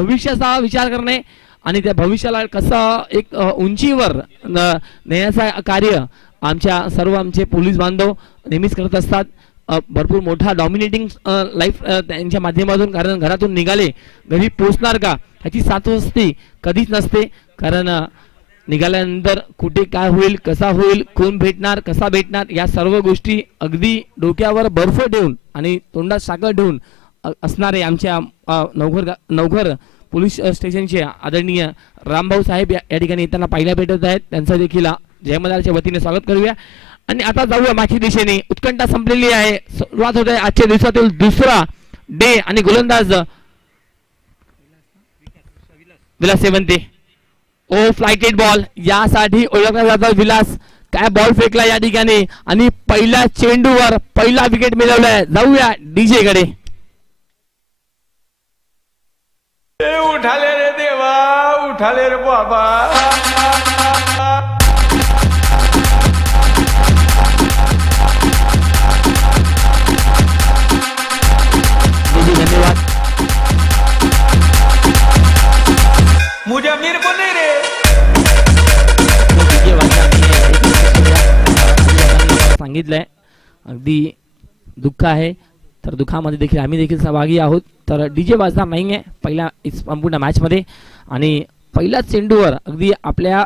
भविष्याचा विचार करणे आणि त्या भविष्याला कसं एक उंचीवर नेण्याचा कार्य आमचे पोलीस बांधव नेहमीच करत असतात. भरपूर मोठा डॉमिनेटिंग लाईफ त्यांच्या माध्यमातून, कारण घरातून निघाले घरी पोहोचणार का ह्याची सातवस्ती कधीच नसते. कारण निघाल्यानंतर कुठे काय होईल, कसा होईल, कोण भेटणार, कसा भेटणार, या सर्व गोष्टी अगदी डोक्यावर बर्फ ठेवून आणि तोंडात साखर ठेवून असणारे आमच्या नवघर पोलीस स्टेशनचे आदरणीय रामभाऊ साहेब या ठिकाणी येताना पाहायला भेटत आहेत. त्यांचं देखील जय मल्हारच्या वतीने स्वागत करूया. आणि आता जाऊया मागच्या दिशेने. उत्कंठा संपलेली आहे. सुरुवात होत आहे आजच्या दिवसातील दुसरा डे आणि गोलंदाज विलास सेवंते. ओ फ्लायटेड बॉल यासाठी ओळखला जातो विलास. काय बॉल फेकला या ठिकाणी आणि पहिल्या चेंडूवर पहिला विकेट मिळवलाय. जाऊया डीजे कडे. उठाले रे देवा, उठाले रे बाबा. धन्यवाद. मुझे अमीर को नहीं रे. सांगितलंय अगदी दुःख आहे, तर दुःखामध्ये देखील आम्ही देखील सहभागी आहोत. तर डीजे वाजणार नाही आहे पहिल्या संपूर्ण मॅचमध्ये. आणि पहिल्या चेंडूवर अगदी आपल्या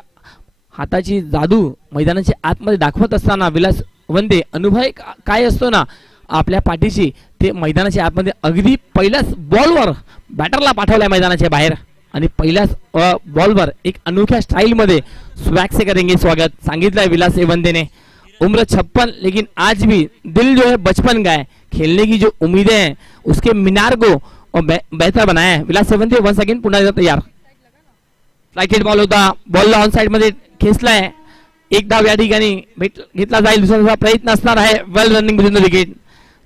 हाताची जादू मैदानाच्या आतमध्ये दाखवत असताना विलास वंदे अनुभव काय असतो ना आपल्या पाठीशी, ते मैदानाच्या आतमध्ये अगदी पहिल्याच बॉलवर बॅटरला पाठवलाय मैदानाच्या बाहेर. आणि पहिल्याच बॉलवर एक अनोख्या स्टाईलमध्ये स्वॅग से करेंगे स्वागत सांगितलंय विलास वंदेने. उम्र 56 लेकिन आज भी दिल जो है बचपन का है. खेलने की जो उम्मीदें हैं उसके मीनार को बेहतर बनाया है विलास सेवंते. वन्स अगेन पुन्हा एकदा तयार. फ्लायटेड बॉल होता, बॉलला ऑन साइड मध्ये खेचलाय. एक धाव या ठिकाणी घेतला जाईल. दुसरा प्रयत्न असणार आहे. Well running between the wicket.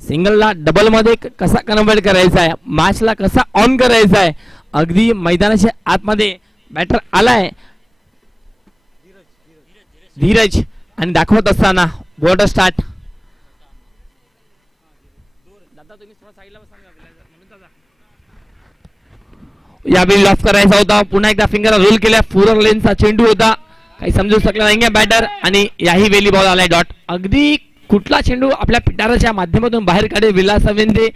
सिंगलला डबल मध्ये कसा कन्वर्ट करायचा आहे, मॅचला कसा ऑन करायचा आहे, अगदी मैदानाच्या आतमध्ये बॅटर आलाय धीरज आणि दाखवत असताना बॉर्डर स्टार्ट. यावेळी लॉफ करायचा होता. पुन्हा एकदा फिंगर रोल केल्या. फोर लेनचा चेंडू होता, काही समजू शकला नाही बॅटर. आणि याही वेली बॉल आलाय डॉट. अगदी कुठला चेंडू आपल्या पिटाराच्या माध्यमातून बाहेर काढे विलास वंदे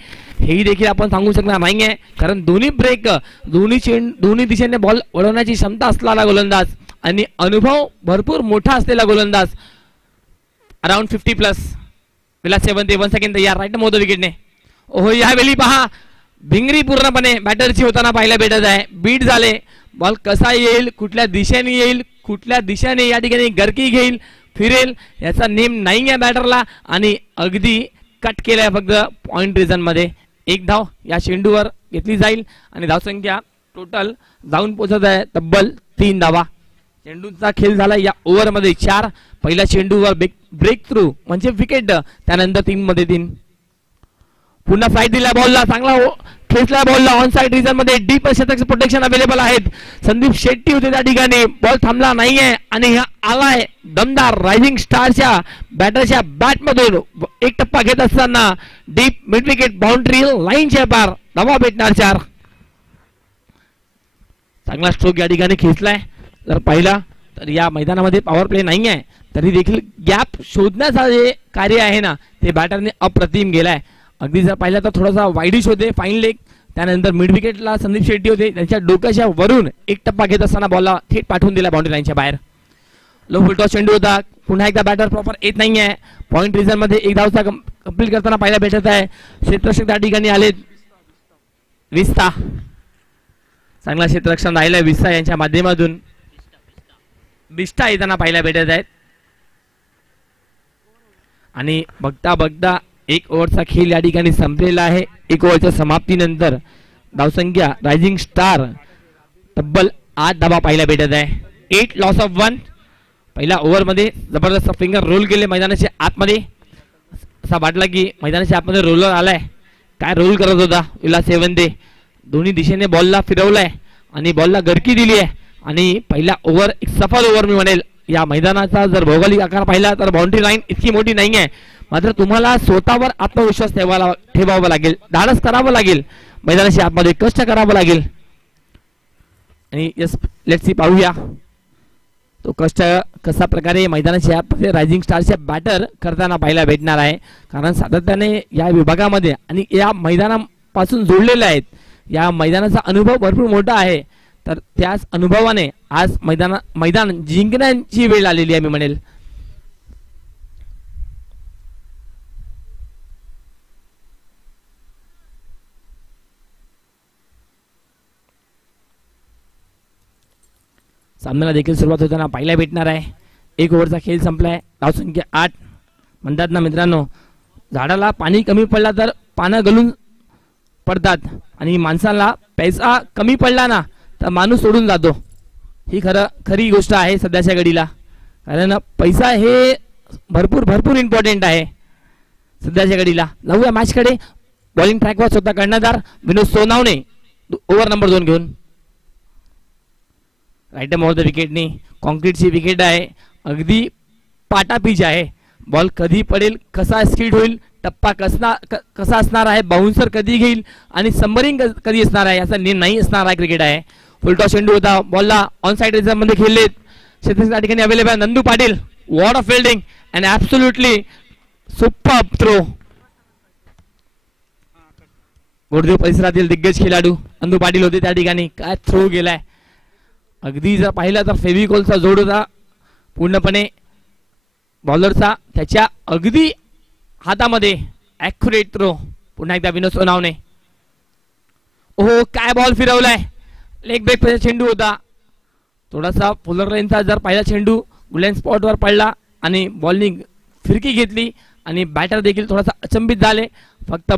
हेही देखील आपण सांगू शकणार नाहीये. कारण दोन्ही ब्रेक दोन्ही दिशेने बॉल वळवण्याची क्षमता असलेला गोलंदाज आणि अनुभव भरपूर मोठा असलेला गोलंदाज. अराउंड 50+ विलास वंदे. वन सेकंड तयार. राईट मोद विकेटने. ओहो यावेळी पहा भिंगरी पूर्णपणे बॅटरची होताना पाहायला भेटत आहे. बीट झाले. बॉल कसा येईल, कुठल्या दिशेने येईल, कुठल्या दिशेने या ठिकाणी गरकी घेईल, फिरेल, याचा नेम नाही आहे बॅटरला. आणि अगदी कट केलाय फक्त पॉइंट रिजन मध्ये. एक धाव या चेंडूवर घेतली जाईल आणि धावसंख्या टोटल जाऊन पोहोचत आहे तब्बल 3 धावा. चेंडूचा खेळ झाला या ओव्हर मध्ये 4. पहिल्या चेंडूवर ब्रेक थ्रू म्हणजे विकेट. त्यानंतर 3 मध्ये 3. पुन्हा फ्लाइट दिला बॉलला. चांगला खेचला बॉलला ऑन साइड रिजन मध्ये. डीप शतक प्रोटेक्शन अवेलेबल आहेत. संदीप शेट्टी होते त्या ठिकाणी. बॉल थांबला नाहीये आणि हा आलाय दमदार रायझिंग स्टारच्या बॅटरच्या बॅट मधून. एक टप्पा घेत असताना डीप मिड विकेट बाउंड्री लाईनच्या पार. धावा भेटणार 4. चांगला स्ट्रोक या ठिकाणी खेचलाय. जर पाहिला तर या मैदानामध्ये पॉवर प्ले नाही आहे, तरी देखील गॅप शोधण्याचा जे कार्य आहे ना ते बॅटरने अप्रतिम गेलाय. अगदी जर पाहिलं तर थोडासा वाईडिश होते फाईन लेग. त्यानंतर मिड विकेटला संदीप शेट्टी होते. त्यांच्या डोक्याच्या वरून एक टप्पा घेत असताना बॉलला थेट पाठवून दिला बाउंड्री लाईनच्या बाहेर. लो फुलटॉस चेंडू होता. पुन्हा एकदा बॅटर प्रॉपर येत नाही आहे. पॉइंट रिजन मध्ये एक धावचा कंप्लीट करताना पाहायला भेटत आहे. क्षेत्ररक्षक त्या ठिकाणी आलेत विस्ता. चांगला क्षेत्ररक्षण राहिलंय विस्ता यांच्या माध्यमातून. बिस्टा येताना पाहायला भेटत आहेत. आणि बघता बघता 1 ओव्हरचा खेळ या ठिकाणी संपलेला आहे. 1 ओव्हरच्या समाप्तीनंतर धावसंख्या रायझिंग स्टार तब्बल 8 धावा पाहायला भेटत आहे. 8 लॉस ऑफ 1. पहिल्या ओव्हर मध्ये जबरदस्त फिंगर रोल केले मैदानाच्या आतमध्ये. असा वाटला की मैदानाच्या आतमध्ये रोलर आलाय. काय रोल करत होता विलास वंदे. दोन्ही दिशेने बॉलला फिरवलाय आणि बॉलला गरकी दिली आहे. आणि पहिला ओव्हर एक सफल ओव्हर मी म्हणेल. या मैदानाचा जर भौगोलिक आकार पाहिला तर बाउंड्री लाईन इतकी मोठी नाही आहे, मात्र तुम्हाला स्वतःवर आत्मविश्वास ठेवावा लागेल. धाडस करावं लागेल. मैदानाच्या आतमध्ये कष्ट करावं लागेल. आणि यस लेट्स सी पाहूया तो कसा प्रकारे मैदानाच्या रायझिंग स्टारच्या बॅटर करताना पाहायला भेटणार आहे. कारण सातत्याने या विभागामध्ये आणि या मैदानापासून जोडलेले आहेत. या मैदानाचा अनुभव भरपूर मोठा आहे. तर त्याच अनुभवाने आज मैदान जिंकण्याची वेळ आलेली आहे मी म्हणेल. सामन्याला देखील सुरुवात होताना पाहायला भेटणार आहे. 1 ओव्हरचा खेळ संपलाय. धावसंख्या 8. म्हणतात ना मित्रांनो, झाडाला पाणी कमी पडला तर पानं गळून पडतात आणि माणसाला पैसा कमी पडला ना तर माणूस सोडून जातो. ही खरी गोष्ट आहे सध्याच्या घडीला. कारण पैसा हे भरपूर इम्पॉर्टंट आहे सध्याच्या घडीला. जाऊया मॅचकडे. बॉलिंग ट्रॅकवर स्वतः कर्णधार विनोद सोनावणे ओव्हर नंबर 2 घेऊन. राईट ऑफ द विकेटनी कॉन्क्रीटची विकेट आहे. अगदी पाटा पिच आहे. बॉल कधी पडेल, कसा स्किड होईल, टप्पा कसा असणार आहे, बाउन्सर कधी घेईल आणि संबरिंग कधी असणार आहे याचा नाही असणार आहे क्रिकेट आहे. फुलटॉस चेंडू होता. बॉलला ऑन साइड रिझर्व मध्ये खेळलेत. क्षेत्ररक्षण ठिकाणी अवेलेबल आहे Nandu Patil. What of fielding and absolutely superb throw. Gordev परिसरातील दिग्गज खेळाडू नंदू पाटील होते त्या ठिकाणी. काय थ्रो गेलाय. अगदी जर पाहिलं तर फेविकॉलचा जोड होता पूर्णपणे बॉलरचा. त्याच्या अगदी हातामध्ये ॲक्युरेट थ्रो. पुन्हा एकदा विनोद सोनावणे. ओहो काय बॉल फिरवलाय. लेग ब्रेक चेंडू होता. थोडासा फुलर लाईनचा जर पहिला चेंडू गुलेन स्पॉटवर पडला आणि बॉलनी फिरकी घेतली आणि बॅटर देखील थोडासा अचंबित झाले. फक्त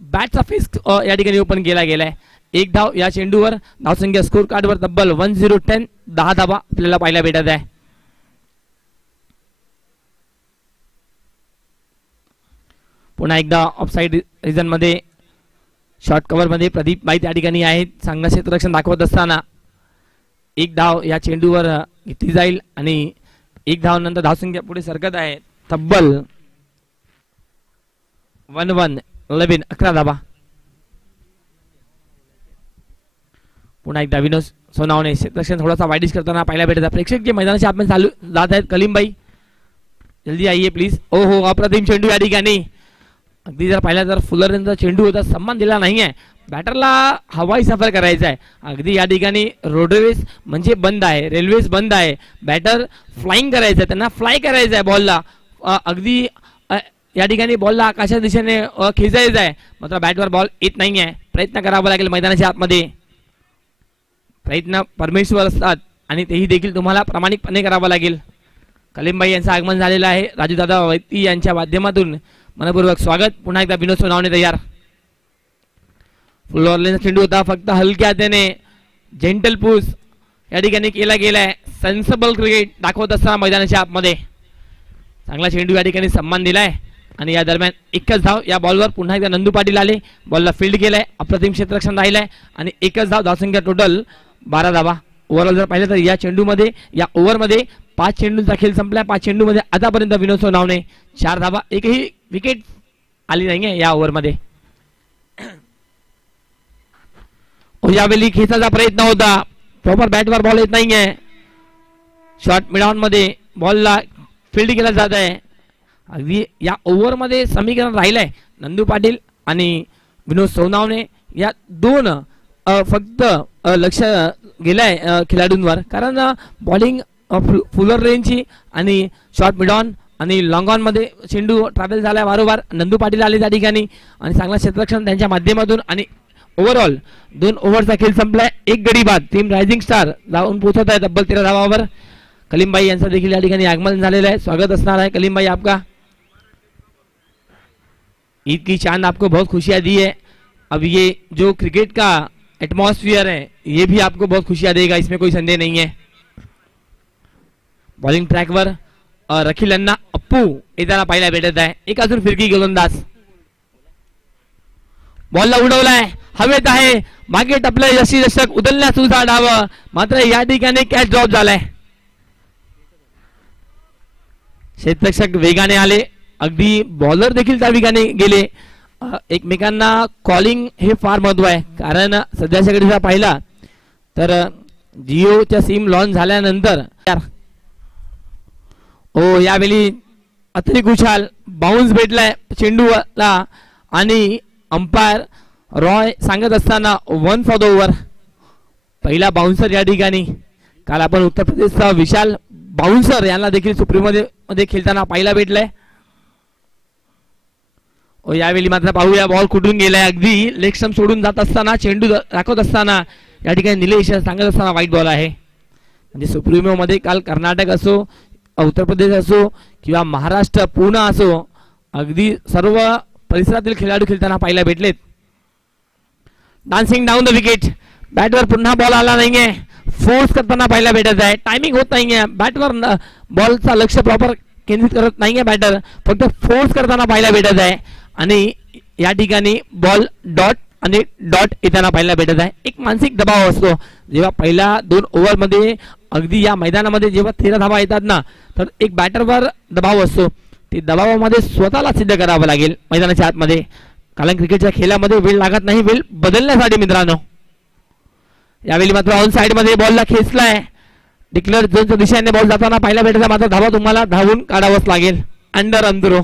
बॅटचा फेस या ठिकाणी ओपन केला गेलाय. 1 धाव या चेंडूवर. धावसंख्या स्कोर कार्डवर तब्बल 1010. 10 धावा आपल्याला पाहायला भेटत आहे. पुन्हा एकदा ऑफसाइड रिजन मध्ये शॉर्ट कव्हर मध्ये प्रदीप बाई त्या ठिकाणी आहेत. चांगलं क्षेत्ररक्षण दाखवत असताना 1 धाव या चेंडूवर घेतली जाईल आणि 1 धाव नंतर धावसंख्या पुढे सरकत आहे तब्बल 11 11 धावा. पुन्हा एकदा विनोद सोनावणे क्षेत्ररक्षण थोडासा वाईडिश करताना पाहायला भेटत आहे. प्रेक्षक जे मैदानाच्या आपण चालू जात आहेत. कलीमबाई जल्दी आइए प्लीज. ओ हो अप्रतिम चेंडू या ठिकाणी. अगदी जर पाहिला तर फुलरचा चेंडू होता. सम्मान दिला नाहीये. बॅटरला हवाई सफर करायचा आहे. अगदी या ठिकाणी रोडवेज म्हणजे बंद आहे, रेल्वेज बंद आहे. बॅटर फ्लाइंग करायचं आहे, त्यांना फ्लाय करायचं आहे बॉलला. अगदी या ठिकाणी बॉलला आकाशाच्या दिशेने खेचायचं आहे. मात्र बॅटवर बॉल येत नाहीये. प्रयत्न करावा लागेल मैदानाच्या आतमध्ये. प्रयत्न परमेश्वर असतात आणि तेही देखील तुम्हाला प्रामाणिकपणे करावा लागेल. कलीमबाई यांचं आगमन झालेलं आहे. राजूदादा वैती यांच्या माध्यमातून मनपूर्वक स्वागत. पुन्हा एकदा विनोद सोनावणे तयार. फुल ऑर्लेनचा चेंडू होता. फक्त हलक्या हाताने जेंटल पुश या ठिकाणी केला गेलाय. सेन्सिबल क्रिकेट दाखवत असताना मैदानाच्या आतमध्ये चांगला चेंडू या ठिकाणी सम्मान दिलाय आणि या दरम्यान 1च धाव या बॉलवर. पुन्हा एकदा नंदू पाटील आले. बॉलला फील्ड केलाय. अप्रतिम क्षेत्ररक्षण राहिलंय आणि 1च धाव. धावसंख्या टोटल 12 धावा. ओव्हरऑल जर पाहिलं तर या चेंडूमध्ये या ओव्हरमध्ये 5 चेंडूंचा खेळ संपलाय. 5 चेंडूमध्ये आतापर्यंत विनोद सोनावणे 4 धावा. एकही विकेट आली नाहीये या ओव्हरमध्ये. यावेळी खेचाचा प्रयत्न होता. प्रॉपर बॅटवर बॉल येत नाहीये. शॉर्ट मिडऑन मध्ये बॉलला फील्ड केला जात आहे. अगदी या ओव्हरमध्ये समीकरण राहिलंय नंदू पाटील आणि विनोद सोनावणे या 2 फक्त लक्ष गेलाय खेळाडूंवर. कारण बॉलिंग फुलर रेंजची आणि शॉर्ट मिडऑन आणि लॉंग ऑन मध्ये चेंडू ट्रॅव्हल झालाय वारंवार. नंदू पाटील आले त्या ठिकाणी आणि चांगला क्षेत्ररक्षण त्यांच्या माध्यमातून आणि ओव्हरऑल 2 ओव्हरचा खेळ संपलाय. 1 गडी बाद. टीम रायझिंग स्टार जाऊन पोहोचत आहे तब्बल 13 धावावर. कलीमबाई यांचं देखील या ठिकाणी आगमन झालेलं आहे. स्वागत असणार आहे कलीमबाई आपका. ईद की चांद आपको बहुत खुशियां दी है. अब ये जो क्रिकेट का एटमॉस्फियर है ये भी आपको बहुत खुशियां देगा, इसमें कोई संदेह नहीं है. बॉलिंग ट्रॅकवर रखील अण्णा अप्पू येताना पाहायला भेटत आहे. एक अजून फिरकी गोलंदाज. बॉलला उडवलाय. हवेत आहे. मागे टपलंय यष्टीरक्षक. उदलण्यास उलटा डाव. मात्र या ठिकाणी कॅच ड्रॉप झालाय. क्षेत्ररक्षक वेगाने आले. अगदी बॉलर देखील त्या वेगाने गेले. एकमेकांना कॉलिंग हे फार महत्व आहे. कारण सध्याच्या घडीला पाहिला तर जिओच्या सिम लॉन्च झाल्यानंतर यावेळी अतिरिक्त उछाल बाउन्स भेटलाय चेंडूला आणि अंपायर रॉय सांगत असताना 1 फॉर द ओव्हर. पहिला बाउन्सर या ठिकाणी. काल आपण उत्तर प्रदेशचा विशाल बाउन्सर यांना देखील सुप्रीम मध्ये खेळताना पाहायला भेटलंय. यावेळी मात्र पाहूया बॉल कुठून गेलाय. अगदी लेग स्टंप सोडून जात असताना चेंडू दाखवत असताना या ठिकाणी निलेश सांगत असताना वाईट बॉल आहे. म्हणजे सुप्रीमो मध्ये काल कर्नाटक असो, उत्तर प्रदेश असो किंवा महाराष्ट्र पुणे असो, अगदी सर्व परिसरातील खेळाडू खेळताना पाहायला भेटलेत. Dancing down the wicket. बॅटवर पुन्हा बॉल आला नाहीये. फोर्स करताना पाहायला भेटत आहे. टायमिंग होत नाहीये. बॅटवर बॉलचा लक्ष प्रॉपर केंद्रित करत नाहीये बॅटर. फक्त फोर्स करताना पाहायला भेटत आहे आणि या ठिकाणी बॉल डॉट आणि डॉट येताना पाहायला भेटत आहे. एक मानसिक दबाव असतो जेव्हा पहिल्या 2 ओव्हरमध्ये अगदी या मैदानामध्ये जेव्हा 13 धावा येतात ना, तर एक बॅटरवर दबाव असतो. ते दबावामध्ये स्वतःला सिद्ध करावं लागेल मैदानाच्या आतमध्ये. कारण क्रिकेटच्या खेळामध्ये वेळ लागत नाही, वेळ बदलण्यासाठी मित्रांनो. यावेळी मात्र ऑन साइड मध्ये बॉलला खेचलाय. डिक्लेअर झोनच्या दिशेने बॉल जाताना पाहायला भेटत आहे. मात्र धावा तुम्हाला धावून काढावंच लागेल. अंडर अंदरो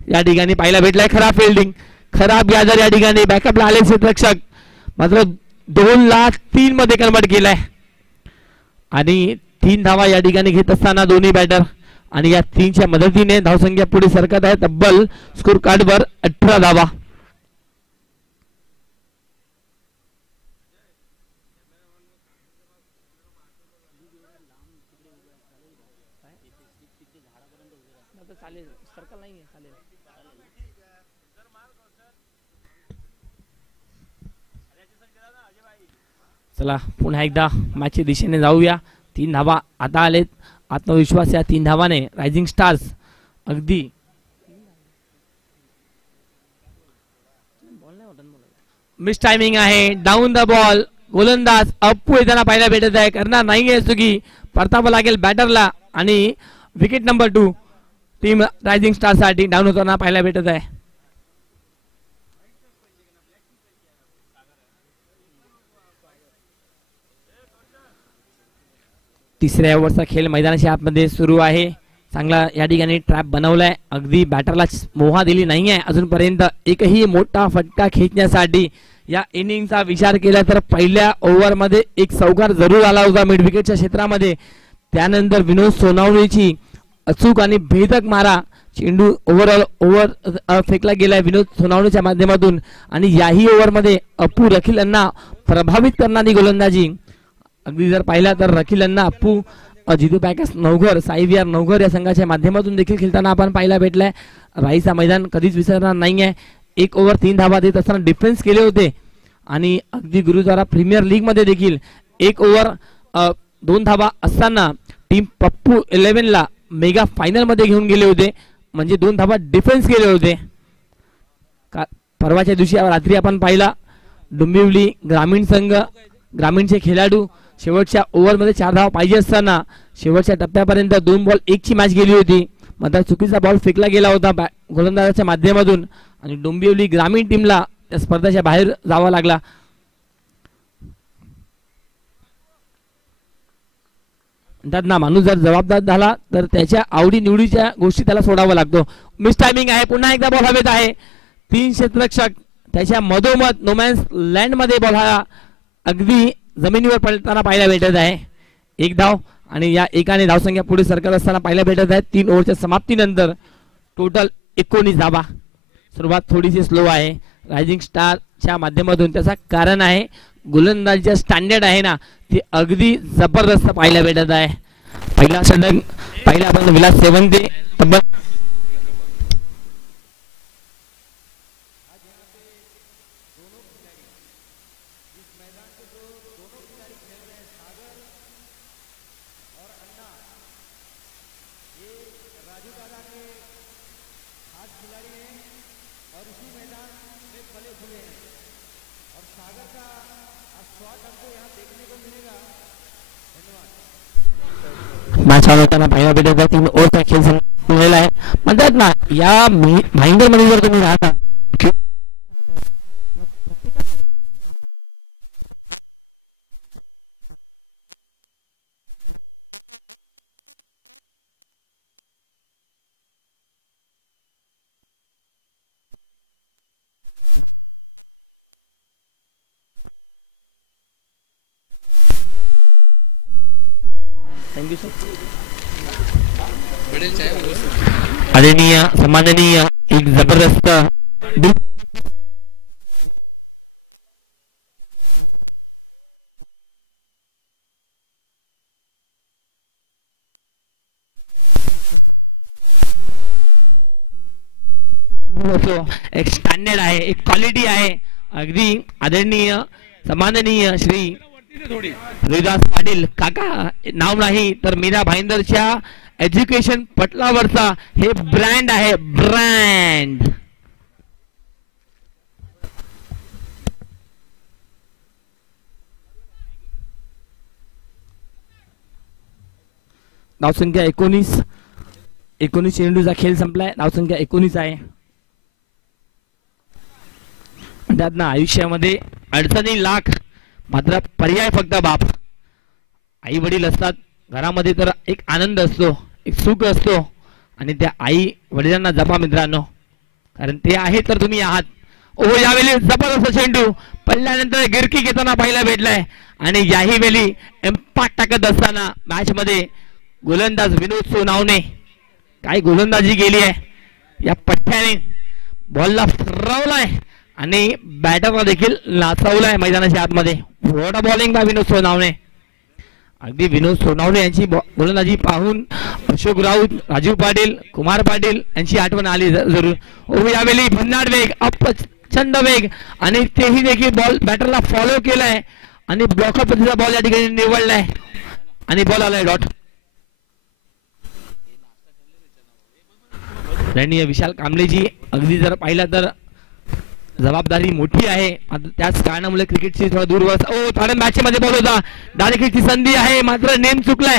या ठिकाणी पाहायला भेटलाय. खराब फिल्डिंग, खराब गॅदर या ठिकाणी. बॅकअपला आले क्षेत्ररक्षक मात्र 2-3 मध्ये कन्वर्ट केलाय आणि 3 धावा या ठिकाणी घेत असताना दोन्ही बॅटर आणि या 3च्या मदतीने धावसंख्या पुढे सरकत आहे. तब्बल स्कोर कार्डवर 18 धावा. चला पुन्हा एकदा मॅचच्या दिशेने जाऊया. 3 धावा आता आलेत. आत्मविश्वास या 3 धावाने रायझिंग स्टार्स अगदी मिस टायमिंग आहे. Down the ball. गोलंदाज अप्पू येताना पाहायला भेटत आहे. करणार नाहीये चुकी. परतावं लागेल बॅटरला आणि wicket number 2 team rising star साठी डाऊन होताना पाहायला भेटत आहे. तिसऱ्या ओव्हरचा खेळ मैदानाच्या आतमध्ये सुरू आहे. चांगला या ठिकाणी ट्रॅप बनवलाय. अगदी बॅटरला मोहा दिली नाहीये अजूनपर्यंत. एकही मोठा फटका खेचण्यासाठी या इनिंगचा विचार केला तर पहिल्या ओव्हरमध्ये एक चौकार जरूर आला होता मिड विकेटच्या क्षेत्रामध्ये. त्यानंतर विनोद सोनावणेची अचूक आणि भेदक मारा चेंडू ओव्हर फेकला गेलाय विनोद सोनावणेच्या माध्यमातून आणि याही ओव्हरमध्ये अप्पू रखील यांना प्रभावित करणारी गोलंदाजी. अगदी जर पाहिला तर रखील यांना अप्पू जितू पॅकेस नवघर साई नवघर या संघाच्या माध्यमातून देखील खेळताना आपण पाहायला भेटलाय. राईचा मैदान कधीच विसरणार नाहीये. 1 ओव्हर 3 धावा देत असताना डिफेन्स केले होते आणि अगदी गुरुद्वारा प्रीमियर लीग मध्ये देखील 1 ओव्हर 2 धावा असताना टीम पप्पू 11 ला मेगा फायनल मध्ये घेऊन गेले होते. म्हणजे 2 धावा डिफेन्स केले होते. परवाच्या दिवशी रात्री आपण पाहिला डोंबिवली ग्रामीण संघ ग्रामीणचे खेळाडू शेवटच्या ओव्हरमध्ये 4 धावा पाहिजे असताना शेवटच्या टप्प्यापर्यंत 2 बॉल 1 ची मॅच गेली होती. मात्र चुकीचा बॉल फेकला गेला होता गोलंदाजाच्या माध्यमातून आणि डोंबिवली ग्रामीण टीमला त्या स्पर्धेच्या बाहेर जावं लागला. म्हणतात ना माणूस जर जबाबदार झाला तर त्याच्या आवडी निवडीच्या गोष्टी त्याला सोडावं लागतो. मिस टायमिंग आहे. पुन्हा एकदा बॉल हवेत आहे. 3 क्षेत्ररक्षक त्याच्या मधोमध नोमॅन्स लँड मध्ये बॉल हा अगदी जमिनीवर पडताना पाहायला भेटत आहे. 1 धाव आणि या एकाने धावसंख्या पुढे सरकत असताना पाहायला भेटत आहे. 3 ओव्हरच्या समाप्तीनंतर टोटल 19 धावा. सुरुवात थोडीशी स्लो आहे रायझिंग स्टारच्या माध्यमातून. त्याचा कारण आहे गोलंदाजीचा स्टँडर्ड आहे ना ते अगदी जबरदस्त पाहायला भेटत आहे. पहिला षटक पहिला आपण विलास सेवंते तब्बल मॅच ऑन होताना पाहायला भेटत आहे. 3 ओव्हरचा खेळ संपलेला आहे. म्हणतात ना या भाईंदर मध्ये जर तुम्ही राहता थँक्यू सर. आदरणीय सन्माननीय एक जबरदस्त एक स्टँडर्ड आहे, एक क्वालिटी आहे. अगदी आदरणीय सन्माननीय श्री रोहिदास पाटील काका नाव नाही तर मीरा भाईंदरच्या एज्युकेशन पटलावरचा हे ब्रँड आहे, ब्रँड. धावसंख्या 19 चेंडूचा खेळ संपलाय. धावसंख्या 19 आहे. त्यातनं आयुष्यामध्ये अडचणी लाख मात्र पर्याय फक्त बाप. आई वडील असतात घरामध्ये तर एक आनंद असतो, एक सुख असतो आणि त्या आई वडिलांना जपा मित्रांनो, कारण ते आहे तर तुम्ही आहात. ओ यावेळी जबरदस्त चेंडू पडल्यानंतर गिरकी घेताना पाहायला भेटलाय आणि याही वेळी इम्पॅक्ट टाकत असताना मॅच मध्ये गोलंदाज विनोद सोनावणे काय गोलंदाजी केली आहे. या पठ्ठ्याने बॉलला फिरवलाय आणि बॅटरला देखील नाचवलाय मैदानाच्या आतमध्ये. What a bowling bye Vinod सोनावणे. अगदी विनोद सोनावणे यांची गोलंदाजी पाहून अशोक राऊत, राजीव पाटील, कुमार पाटील यांची आठवण आली जरूर. ओ यावेळी भन्नाट वेग, प्रचंड वेग आणि तेही देखील बॉल बॅटरला फॉलो केलाय आणि ब्लॉकर पद्धतीचा बॉल या ठिकाणी निवडलाय आणि बॉल आलाय डॉट. रणनीय विशाल कांबळेजी अगदी जर पाहिला तर जबाबदारी मोठी आहे. त्याच कारणामुळे क्रिकेटची थोडा दूर ओ थोड्या मॅच मध्ये बॉल होता, डायरेक्टची संधी आहे मात्र नेम चुकलाय.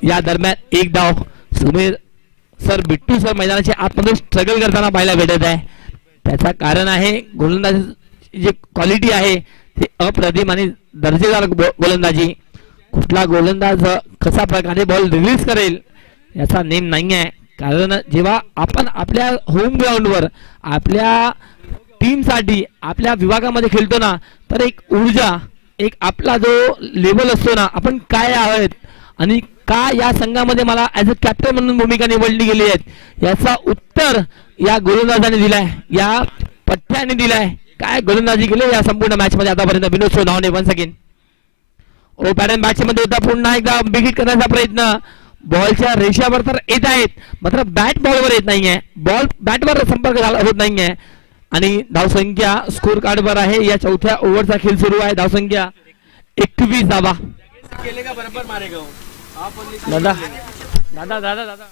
या दरम्यान एक धाव सुमेर सर बिट्टू सर मैदानाच्या आतमध्ये स्ट्रगल करताना पाहायला भेटत आहे. त्याचा कारण आहे गोलंदाज जी क्वालिटी आहे ते अप्रतिम आणि दर्जेदार गोलंदाजी. कुठला गोलंदाज कसा प्रकारे बॉल रिलीज करेल याचा नेम नाही आहे. कारण जेव्हा आपण आपल्या होम ग्राउंडवर आपल्या टीमसाठी आपल्या विभागामध्ये खेळतो ना तर एक ऊर्जा, एक आपला जो लेवल असतो ना, आपण काय आहोत आणि का या संघामध्ये मला ॲज अ कॅप्टन म्हणून भूमिका निवडली गेली आहे याचा उत्तर या गोलंदाजाने दिलाय, या पठ्ठ्याने दिलाय. काय गोलंदाजी केली या संपूर्ण मॅच मध्ये आतापर्यंत विनोद सोनावणे. वन सेकंड ओ पॅटर्न मॅच मध्ये होता, पुन्हा एकदा बिगिट करण्याचा प्रयत्न. बॉलच्या रेषावर तर येत आहेत मात्र बॅट बॉलवर येत नाहीये, बॉल बॅटवर संपर्क होत नाहीये आणि धावसंख्या स्कोर कार्ड वर आहे. या चौथ्या ओव्हरचा खेळ सुरू आहे. धावसंख्या 21 धावा. दादा दादा दादा दादा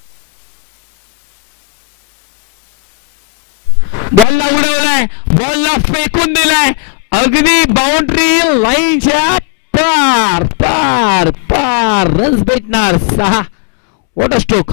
बॉलला उडवलाय, बॉलला फेकून दिलाय अगदी बाउंड्री लाईनच्या पार पार पार. रन्स भेटणार 6. What a stroke.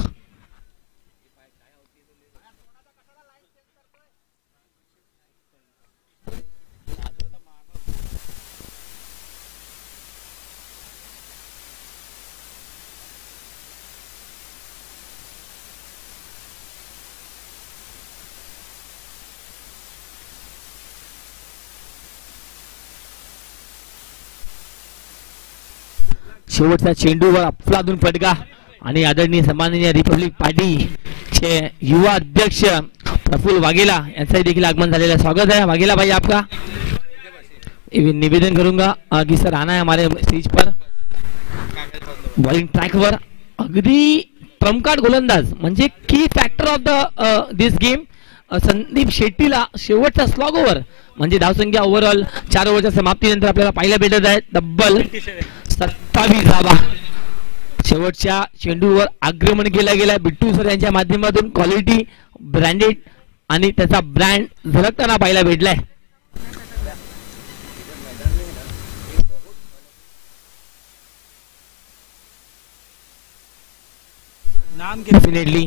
शेवटच्या चेंडूवर अफलातून फटका आणि आदरणीय सन्माननीय रिपब्लिक पार्टीचे युवा अध्यक्ष प्रफुल्ल वाघेला यांचंही देखील आगमन झालेलं. स्वागत है वाघेला भाई आपका. निवेदन करूंगा कि सर आना है हमारे स्टेज पर बॉलिंग ट्रॅक वर. अगदी ट्रम्प गोलंदाज म्हणजे की factor of the this game Sandeep शेट्टीला शेवटचा स्लॉग ओव्हर म्हणजे धावसंख्या ओव्हरऑल 4 ओव्हरच्या समाप्तीनंतर आपल्याला पाहायला भेटत आहे तब्बल 27 धावा. शेवटच्या चेंडूवर आक्रमण केलं गेलं बिट्टू सर यांच्या माध्यमातून. क्वालिटी ब्रँडेड आणि त्याचा ब्रँड झलकताना पाहायला भेटलाय. डेफिनेटली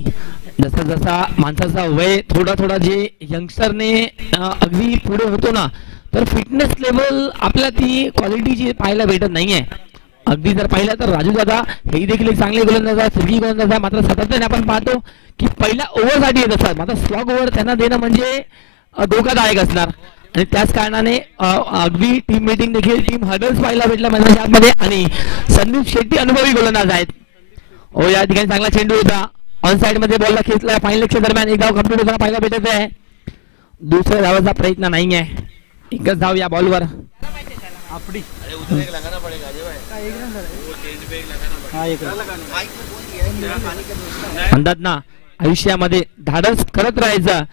जसा जसा माणसाचा वय थोडा थोडा जे यंगस्टरने अगदी पुढे होतो ना तर फिटनेस लेवल आपल्याला ती क्वालिटीची पाहायला भेटत नाहीये. अगदी जर पाहिलं तर राजू दादा हेही देखील एक चांगले गोलंदाज आहे, फिरकी गोलंदाज आहे. मात्र सातत्याने आपण पाहतो की पहिल्या ओव्हरसाठी येत असतात मात्र स्लॉग ओव्हर त्यांना देणं म्हणजे धोकादायक असणार. आणि त्याच कारणाने अगदी टीम मीटिंग देखील टीम हर्डल्स पाहायला भेटला मैदानाच्या आतमध्ये आणि संदीप शेट्टी अनुभवी गोलंदाज आहेत. हो या ठिकाणी चांगला चेंडू होता ऑन साइड मध्ये बॉलला खेचला फायनल लेगच्या दरम्यान एक धाव कंप्लीट होताना पाहायला भेटत आहे. दुसऱ्या धावाचा प्रयत्न नाही आहे एकच धाव या बॉलवर. म्हणतात ना आयुष्यामध्ये धाडस करत राहायचं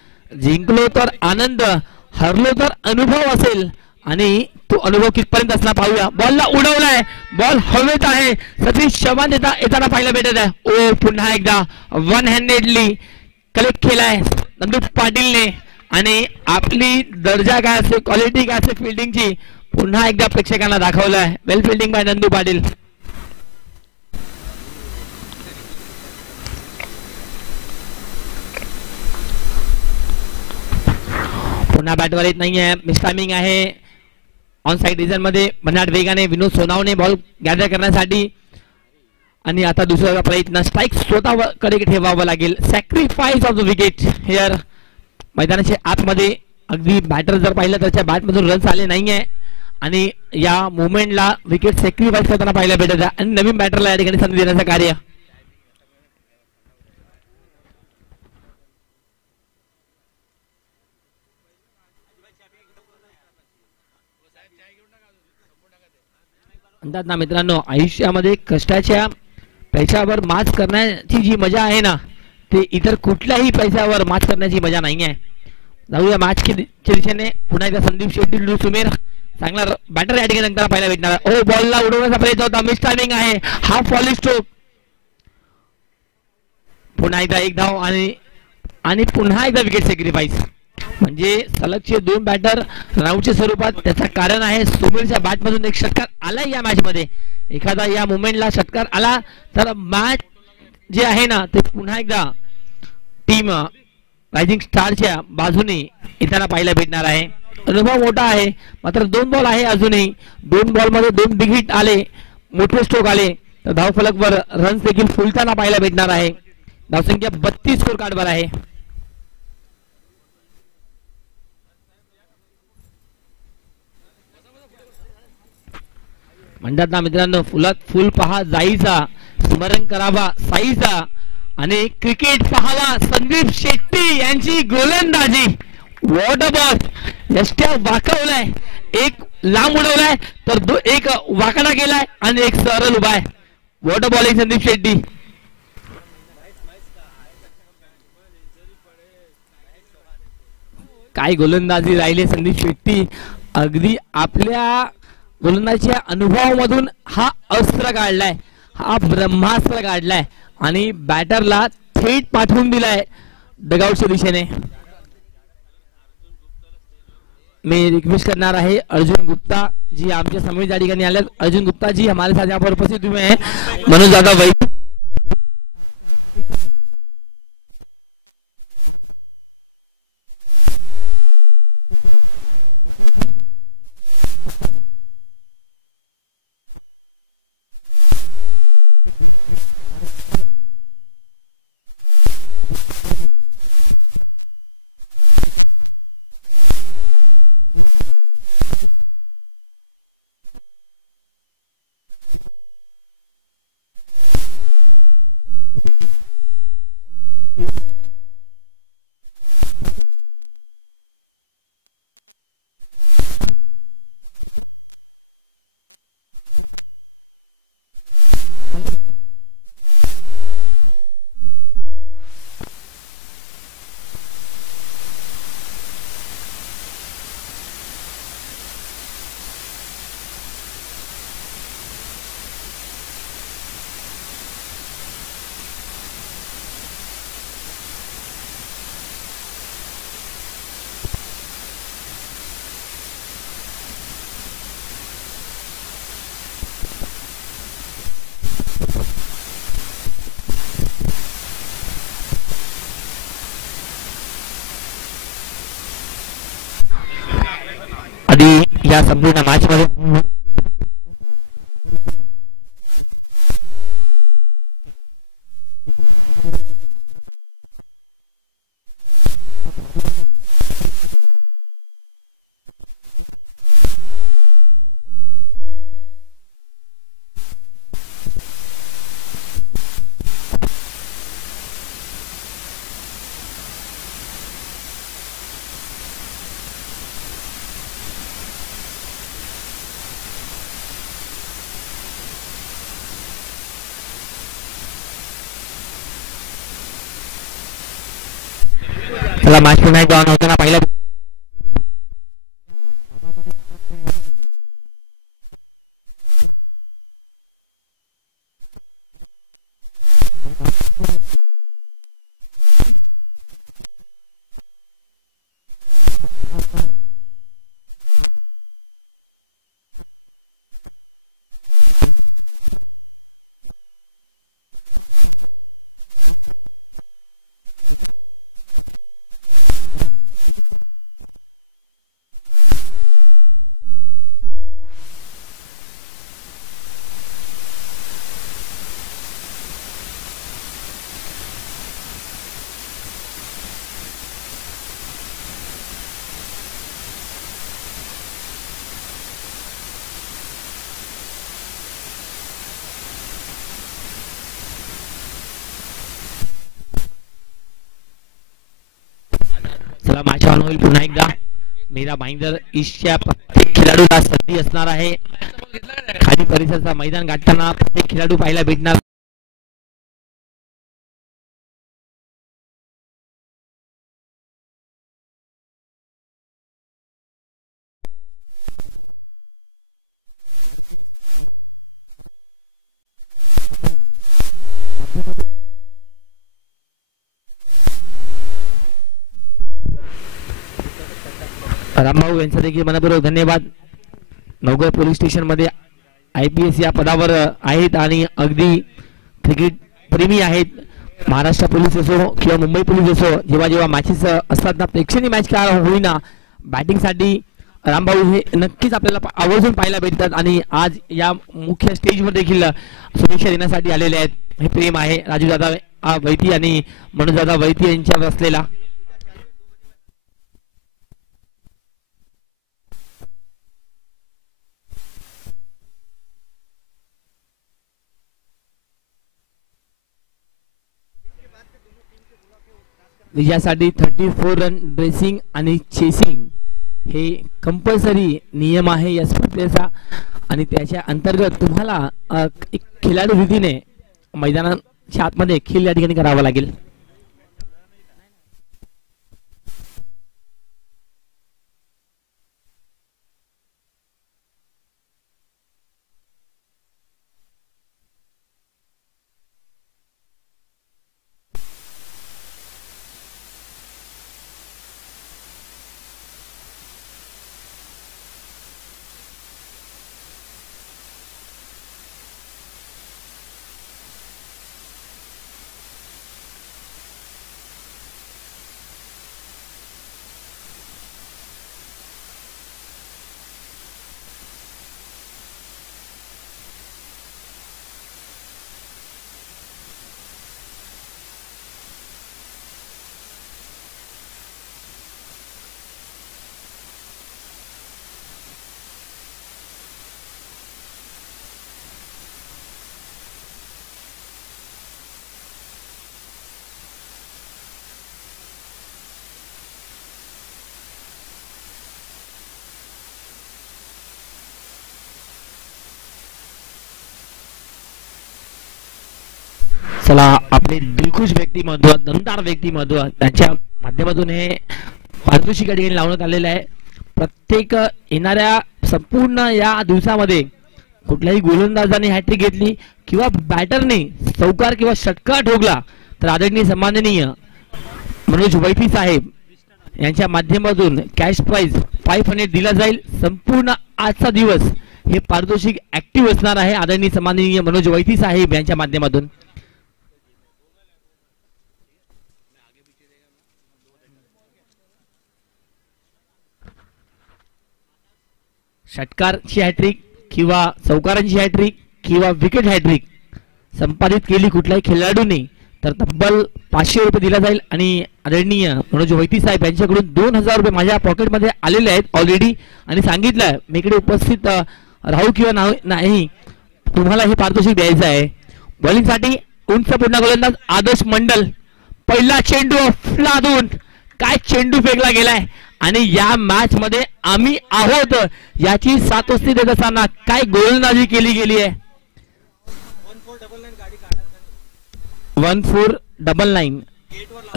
जिंकलो तर आनंद हरलो तर अनुभव असेल आणि तो अनुभव कितपर्यंत असणार पाहूया. बॉलला उडवलाय बॉल हवेत आहे सतीश चव्हाण येताना पाहायला भेटत आहे. ओ पुन्हा एकदा वन हँडेडली कलेक्ट केलाय नंदू पाटीलने आणि आपली दर्जा काय असते क्वालिटी काय असते फिल्डिंगची पुन्हा एकदा प्रेक्षकांना दाखवलंय. Well fielding by Nandu Patil. पुन्हा बॅटवर येत नाहीये मिस टायमिंग आहे ऑन साइड रिजन मध्ये बनाट वेगाने विनोद सोनावणे बॉल गॅदर करण्यासाठी आणि आता दुसरा प्रयत्न स्ट्राइक स्वतःकडे ठेवावा लागेल. Sacrifice of the wicket hair. मैदानाच्या आतमध्ये अगदी बॅटर जर पाहिलं तर त्या बॅटमधून रन्स आले नाहीये आणि या मुवमेंटला विकेट सॅक्रिफाईस करताना पाहायला भेटत आहे आणि नवीन बॅटरला या ठिकाणी संधी देण्याचं कार्य. म्हणतात ना मित्रांनो आयुष्यामध्ये कष्टाच्या पैशावर मात करण्याची जी मजा आहे ना ते इतर कुठल्याही पैशावर मात करण्याची मजा नाही आहे. जाऊया मॅच दिशेने. पुन्हा एकदा संदीप शेट्टी लुडू सुमेर चांगला बॅटर या ठिकाणी नंतर पाहायला भेटणार. ओ बॉलला उडवण्याचा प्रयत्न होता मिस टायमिंग आहे हाफ फॉली स्ट्रोक. पुन्हा एकदा एक धाव आणि पुन्हा एकदा विकेट सॅक्रिफाईस. म्हणजे सलगचे दोन बॅटर राऊंडच्या स्वरूपात. त्याचं कारण आहे सुमीरच्या बॅटमधून एक षटकार आलाय या मॅच मध्ये. एखादा या मुवमेंटला षटकार आला तर मॅच जे आहे ना ते पुन्हा एकदा टीम रायझिंग स्टारच्या बाजूने येताना पाहायला भेटणार आहे. अनुभव मोठा आहे मात्र दोन बॉल आहे अजूनही. दोन बॉल मध्ये दोन बिग हिट आले मोठे स्ट्रोक आले तर धावफलकवर रन्स देखील फुलताना पाहायला भेटणार आहे. धावसंख्या 32 स्कोर कार्डवर आहे. म्हणतात ना मित्रांनो फुलात फुल पहा जाईचा स्मरण करावा साईचा आणि क्रिकेट पहावा संदीप शेट्टी यांची गोलंदाजी. What a ball. यष्ट्या वाकवलाय एक लांब उडवलाय तर एक वाकडा केलाय आणि एक सरळ उभा आहे. वॉट अ बॉलिंग संदीप शेट्टी. काय गोलंदाजी राहिले संदीप शेट्टी. अगदी आपल्या गोलंदाजीच्या अनुभवामधून हा अस्त्र काढलाय हा ब्रह्मास्त्र काढलाय आणि बॅटरला थेट पाठवून दिलाय डगआउटच्या दिशेने. मैं रिक्वेस्ट करना है अर्जुन गुप्ता जी आमच्या समोर या ठिकाणी आले. अर्जुन गुप्ता जी हमारे साथ यहाँ पर उपस्थित हुए हैं. मनोज यादव भाई आधी या संपूर्ण मॅच मध्ये चला मॅच पुन्हा एकदा ऑन होताना पहिला चला मॅच ऑन होईल पुन्हा एकदा मीरा भाईंदर ईस्टच्या प्रत्येक खेळाडूला संधी असणार आहे खाली परिसराचा मैदान गाठताना प्रत्येक खेळाडू पाहायला भेटणार रामभाऊ यांचा देखील मनपूर्वक धन्यवाद नवघर पोलीस स्टेशन मध्ये IPS या पदावर आहेत आणि अगदी क्रिकेट प्रेमी आहेत महाराष्ट्र पोलीस असो किंवा मुंबई पोलीस असो जेव्हा जेव्हा मॅचेस असतात ना प्रेक्षणीय मॅच का होईना बॅटिंगसाठी रामभाऊ हे नक्कीच आपल्याला आवर्जून पाहायला भेटतात आणि आज या मुख्य स्टेजवर देखील शुभेच्छा देण्यासाठी आलेले आहेत हे प्रेम आहे राजूदादा वैती आणि मनोजदादा वैती यांच्यावर असलेला विजयासाठी 34 रन ड्रेसिंग आणि चेसिंग हे कंपल्सरी नियम आहे या स्पर्धेचा आणि त्याच्या अंतर्गत तुम्हाला एक खेळाडू रीतीने मैदानाच्या आतमध्ये खेळ या ठिकाणी करावा लागेल चला आपले दिलखुश व्यक्तिमत्व दमदार व्यक्तिमत्व त्यांच्या माध्यमातून हे पारितोषिक या ठिकाणी लावण्यात आलेलं आहे प्रत्येक येणाऱ्या संपूर्ण या दिवसामध्ये कुठल्याही गोलंदाजाने हॅट्रिक घेतली किंवा बॅटरने चौकार किंवा षटकार ठोकला तर आदरणीय सन्माननीय मनोज वैती साहेब यांच्या माध्यमातून कॅश प्राइज 500 दिला जाईल संपूर्ण आजचा दिवस हे पारितोषिक ऍक्टिव्ह असणार आहे आदरणीय सन्माननीय मनोज वैती साहेब यांच्या माध्यमातून षटकारची हॅट्रिक किंवा चौकारांची हॅट्रिक किंवा विकेट हॅट्रिक संपादित केली कुठल्याही खेळाडूने तर तब्बल 500 रुपये दिला जाईल आणि आदरणीय मनोज वैती साहेब यांच्याकडून 2000 रुपये माझ्या पॉकेटमध्ये आलेले आहेत ऑलरेडी आणि सांगितलं मी इकडे उपस्थित राहू किंवा नाही तुम्हाला हे पारितोषिक द्यायचं आहे बॉलिंगसाठी उंच पूर्ण गोलंदाज आदर्श मंडल पहिला चेंडू लादून काय चेंडू फेकला गेलाय आणि या मॅच मध्ये आम्ही आहोत याची सातोस्ती देत असताना काय गोलंदाजी केली गेली आहे 1499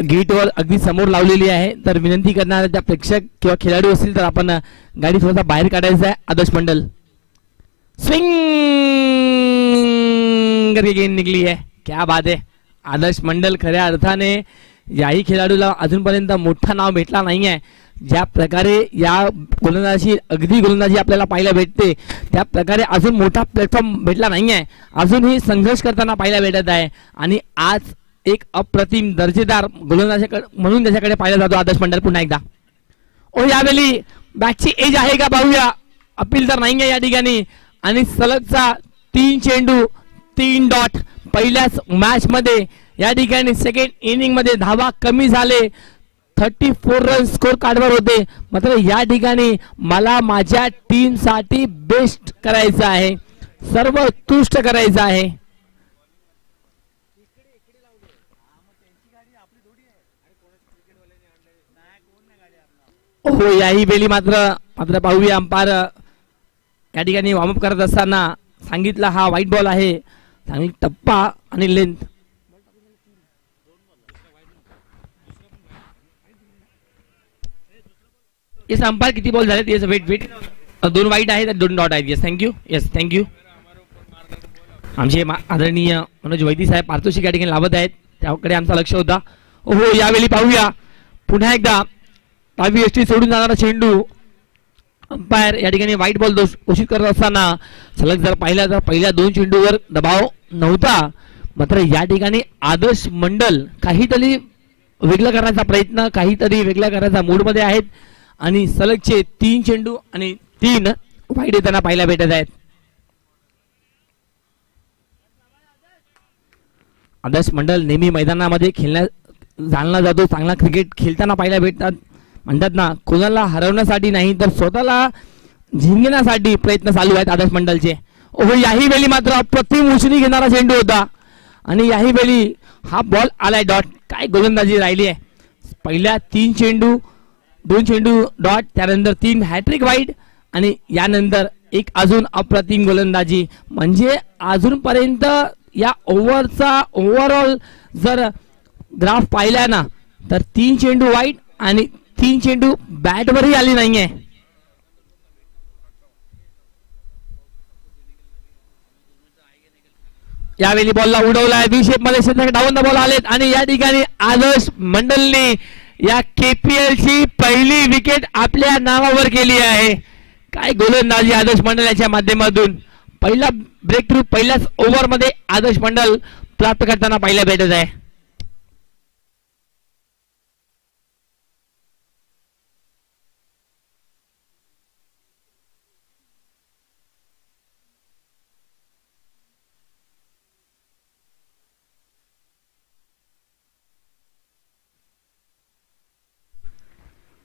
गेटवर अगदी समोर लावलेली आहे. तर विनंती करणाऱ्या त्या प्रेक्षक किंवा खेळाडू असतील तर आपण गाडी थोडासा बाहेर काढायचा आहे. आदर्श मंडल स्विंग करके गेंद निकली है. क्या बात है. आदर्श मंडल खऱ्या अर्थाने याही खेळाडूला अजूनपर्यंत मोठा नाव भेटला नाही आहे. ज्या प्रकारे या गोलंदाजी आपल्याला पाहायला भेटते त्या प्रकारे अजून मोठा प्लॅटफॉर्म भेटला नाही आहे. अजूनही संघर्ष करताना पाहायला भेटत आहे आणि आज एक अप्रतिम दर्जेदार गोलंदाजाकडे म्हणून त्याच्याकडे पाहिला जातो आदर्श मंडल पुन्हा एकदा. यावेळी बॅटची एज आहे का पाहूया. अपील तर नाही आहे या ठिकाणी आणि सलगचा 3 चेंडू 3 डॉट. पहिल्याच मॅच मध्ये या ठिकाणी सेकंड इनिंग मध्ये धावा कमी झाले. 34 रन स्कोर कार्डवर होते. मात्र या ठिकाणी मला माझ्या टीम साठी बेस्ट करायचं आहे, सर्वोत्कृष्ट करायचं आहे. याही वेळी मात्र पाहूया अंपायर या ठिकाणी वॉर्मअप करत असताना सांगितलं हा व्हाईट बॉल आहे. चांगली टप्पा आणि लेंथ. येस अंपायर किती बॉल झाले. येस वेट 2 वाईट आहेत 2 डॉट आहेत. Yes thank you. Yes thank you. आमचे आदरणीय मनोज वैदी साहेब पारितोषिक या ठिकाणी लावत आहेत, त्याकडे आमचा लक्ष होता. यावेळी पाहूया पुन्हा एकदा डावी यष्टी सोडून जाणारा चेंडू. अंपायर या ठिकाणी व्हाईट बॉल घोषित करत असताना सलग जर पाहिला तर पहिल्या 2 चेंडूवर दबाव नव्हता. मात्र या ठिकाणी आदर्श मंडल काहीतरी वेगळं करण्याचा प्रयत्न, काहीतरी वेगळं करण्याचा मूडमध्ये आहेत आणि सलगचे 3 चेंडू आणि 3 वाईट येताना पाहायला भेटत आहेत. आदर्श मंडल नेहमी मैदानामध्ये जाणला जातो, चांगला क्रिकेट खेळताना पाहायला भेटतात. म्हणतात ना कोणाला हरवण्यासाठी नाही तर स्वतःला जिंकण्यासाठी प्रयत्न चालू आहेत आदर्श मंडलचे. याही वेळी मात्र अप्रतिम उचली घेणारा चेंडू होता आणि याही वेळी हा बॉल आलाय डॉट. काय गोलंदाजी राहिली आहे. पहिल्या 2 चेंडू डॉट, त्यानंतर 3 हॅट्रिक वाईट आणि यानंतर एक अजून अप्रतिम गोलंदाजी. म्हणजे अजूनपर्यंत या ओव्हरचा ओव्हरऑल जर ग्राफ पाहिला ना तर 3 चेंडू वाईट आणि 3 चेंडू बॅटवरही आली नाहीये. यावेळी बॉलला उडवलाय बी शेप मध्ये डाऊन द बॉल आलेत आणि या ठिकाणी आदर्श मंडलने या KPL ची पहिली विकेट आपल्या नावावर केली आहे. काय गोलंदाजी आदर्श मंडळाच्या माध्यमातून. पहिला ब्रेक थ्रू पहिल्याच ओव्हर मध्ये आदर्श मंडल प्राप्त करताना पाहायला भेटत आहे.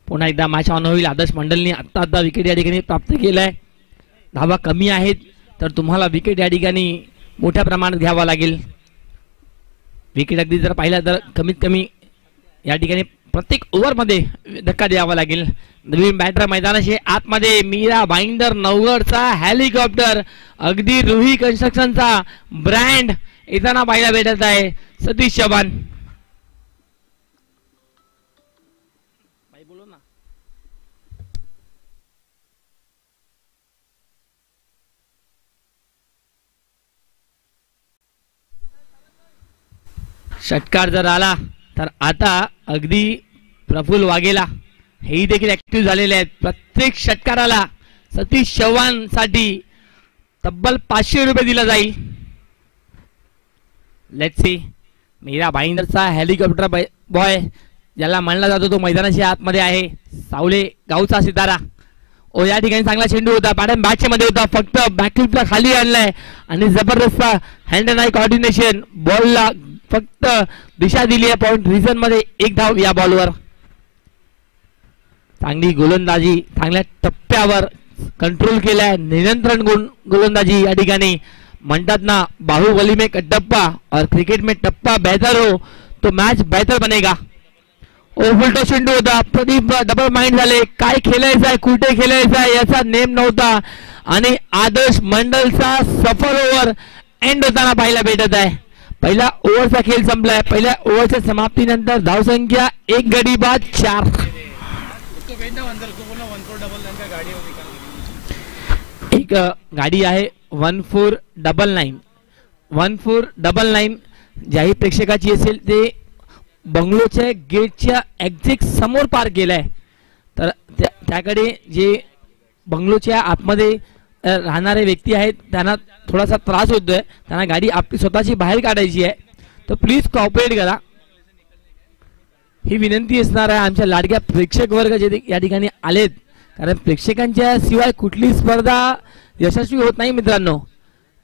पुन्हा एकदा मॅच ऑन होईल. आदर्श मंडलने आता विकेट या ठिकाणी प्राप्त केलाय. धावा कमी आहेत तर तुम्हाला विकेट या ठिकाणी मोठ्या प्रमाणात घ्यावा लागेल. विकेट अगदी जर पाहिला तर कमीत कमी या ठिकाणी प्रत्येक ओव्हरमध्ये धक्का द्यावा लागेल. नवीन बॅटर मैदानाशी आतमध्ये मीरा भाईंदर नवगडचा हेलिकॉप्टर अगदी रुही कन्स्ट्रक्शनचा ब्रँड येताना पाहायला भेटत आहे. सतीश चव्हाण षटकार जर आला तर आता अगदी प्रफुल्ल वाघेला हेही देखील ऍक्टिव्ह झालेले आहेत. प्रत्येक षटकाराला सतीश चव्हाण साठी तब्बल 500 रुपये दिला जाईल. Let's see. मीरा भाईंदरचा हेलिकॉप्टर बॉय ज्याला म्हणला जातो तो मैदानाच्या आतमध्ये आहे. सावले गावचा सितारा. या ठिकाणी चांगला चेंडू होता. पॅटर्न बॅटच्या मध्ये होता, फक्त बॅकफ्लिपला खाली आणलाय आणि जबरदस्त हँड अँड आय कॉर्डिनेशन. बॉलला फक्त दिशा दिली आहे. पॉइंट रिझन मध्ये 1 धाव या बॉलवर. चांगली गोलंदाजी, चांगल्या टप्प्यावर कंट्रोल केलाय. नियंत्रण गोलंदाजी या ठिकाणी. म्हणतात ना बाहुबली में टप्पा और क्रिकेट में टप्पा बेहतर हो तो मैच बेहतर बनेगा. उलटा चेंडू होता. प्रदीप डबल माइंड झाले. काय खेळायचं आहे, कुठे खेळायचं आहे याचा नेम नव्हता आणि आदर्श मंडलचा सफल ओव्हर एंड होताना पाहायला भेटत आहे. पहिला ओव्हरचा खेळ संपलाय. पहिल्या ओव्हरच्या समाप्तीनंतर धावसंख्या 1 गडी बाद 4. एक गाडी आहे 1499 ज्याही प्रेक्षकाची असेल ते बंगलोच्या गेटच्या एक्झॅक्ट समोर पार्क केलाय. तर त्याकडे जे बंगलोच्या आतमध्ये राहणारे व्यक्ती आहेत त्यांना थोडासा त्रास होतोय. त्यांना गाडी आपली स्वतःची बाहेर काढायची आहे. तर प्लीज कॉपरेट करा, ही विनंती असणार आहे आमच्या लाडक्या प्रेक्षक वर्ग जे या ठिकाणी आलेत. कारण प्रेक्षकांच्या शिवाय कुठली स्पर्धा यशस्वी होत नाही मित्रांनो.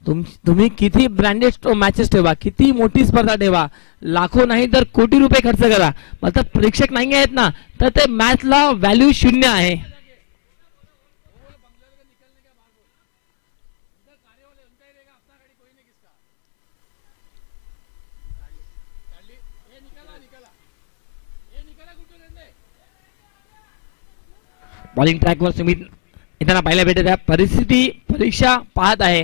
तुम्ही किती ब्रँडेड मॅचेस ठेवा, किती मोठी स्पर्धा ठेवा, लाखो नाही तर कोटी रुपये खर्च करा, मात्र प्रेक्षक नाही आहेत ना तर ते मॅचला व्हॅल्यू शून्य आहे. बॉलिंग ट्रॅकवर सुमित येताना पाहायला भेटत आहे. परिस्थिती परीक्षा पाहत आहे.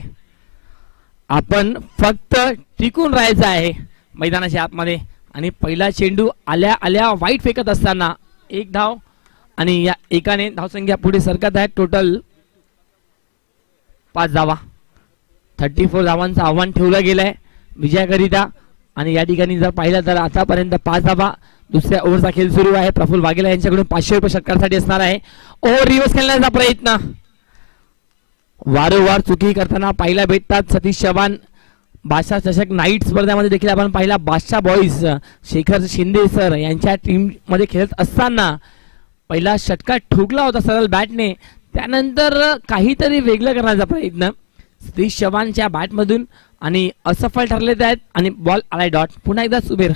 आपण फक्त टिकून राहायचं आहे मैदानाच्या आतमध्ये. आणि पहिला चेंडू आल्या आल्या वाईट फेकत असताना 1 धाव आणि या एकाने धावसंख्या पुढे सरकत आहे. टोटल 5 धावा. 34 धावांचं आव्हान ठेवलं गेलंय विजयाकरिता. आणि या ठिकाणी जर पाहिलं तर आतापर्यंत 5 धावा. दुसऱ्या ओव्हरचा खेळ सुरू आहे. प्रफुल्ल वाघेला यांच्याकडून 500 रुपये षटकारासाठी असणार आहे. ओव्हर रिव्हर्स खेळण्याचा प्रयत्न वारंवार चुकी करताना पाहायला भेटतात. सतीश चव्हाण बादशाह चषक नाईट स्पर्धेमध्ये देखील आपण पाहिला बादशाह बॉईज शेखर शिंदे सर यांच्या टीम मध्ये खेळत असताना पहिला षटकार ठोकला होता सरळ बॅटने. त्यानंतर काहीतरी वेगळं करण्याचा प्रयत्न सतीश चव्हाणच्या बॅटमधून आणि असफल ठरले आहेत. आणि बॉल आलाय डॉट. पुन्हा एकदा सुबेर.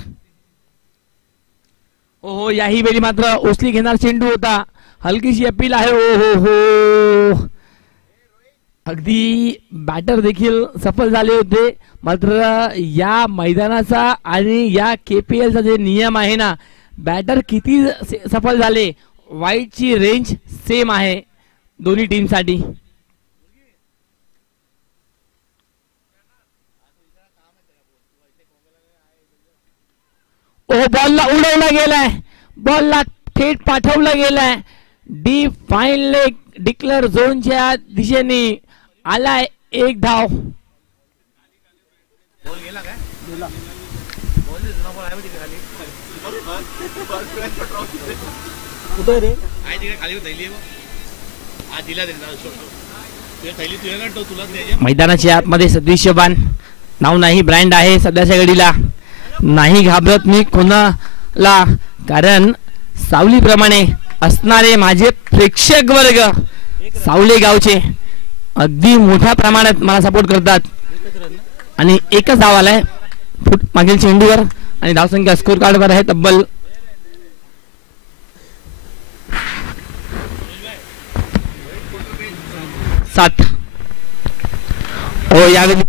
ओहो, याही वेळी मात्र ओसली घेणार चेंडू होता. हलकीशी अपील आहे. ओ हो हो, अगदी बॅटर देखील सफल झाले होते. मात्र या मैदानाचा आणि या KPL चा जे नियम आहे ना, बॅटर किती सफल झाले वाईटची रेंज सेम आहे दोन्ही टीमसाठी. ओ, बॉलला उडवला गेलाय. बॉलला थेट पाठवलं गेलाय. डीप फाईन लेग डिक्लेअर झोनच्या दिशेने आलाय 1 धाव. मैदानाच्या आतमध्ये सतीश चव्हाण नाव नाही, ब्रँड आहे सध्याच्या घडीला. नाही घाबरत मी कोणाला, कारण सावलीप्रमाणे असणारे माझे प्रेक्षक वर्ग सावले गावचे अगदी मोठ्या प्रमाणात मला सपोर्ट करतात. आणि एकच धाव आलाय मागील चेंडूवर. आणि धावसंख्या स्कोर कार्डवर आहे तब्बल 7. ओ, यावेळी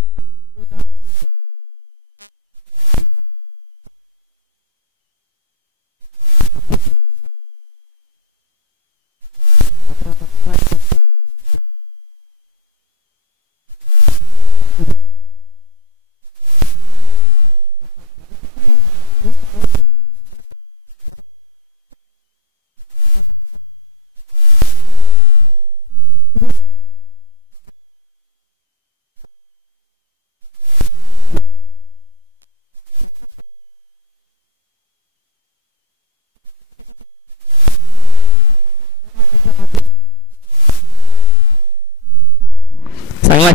चांगला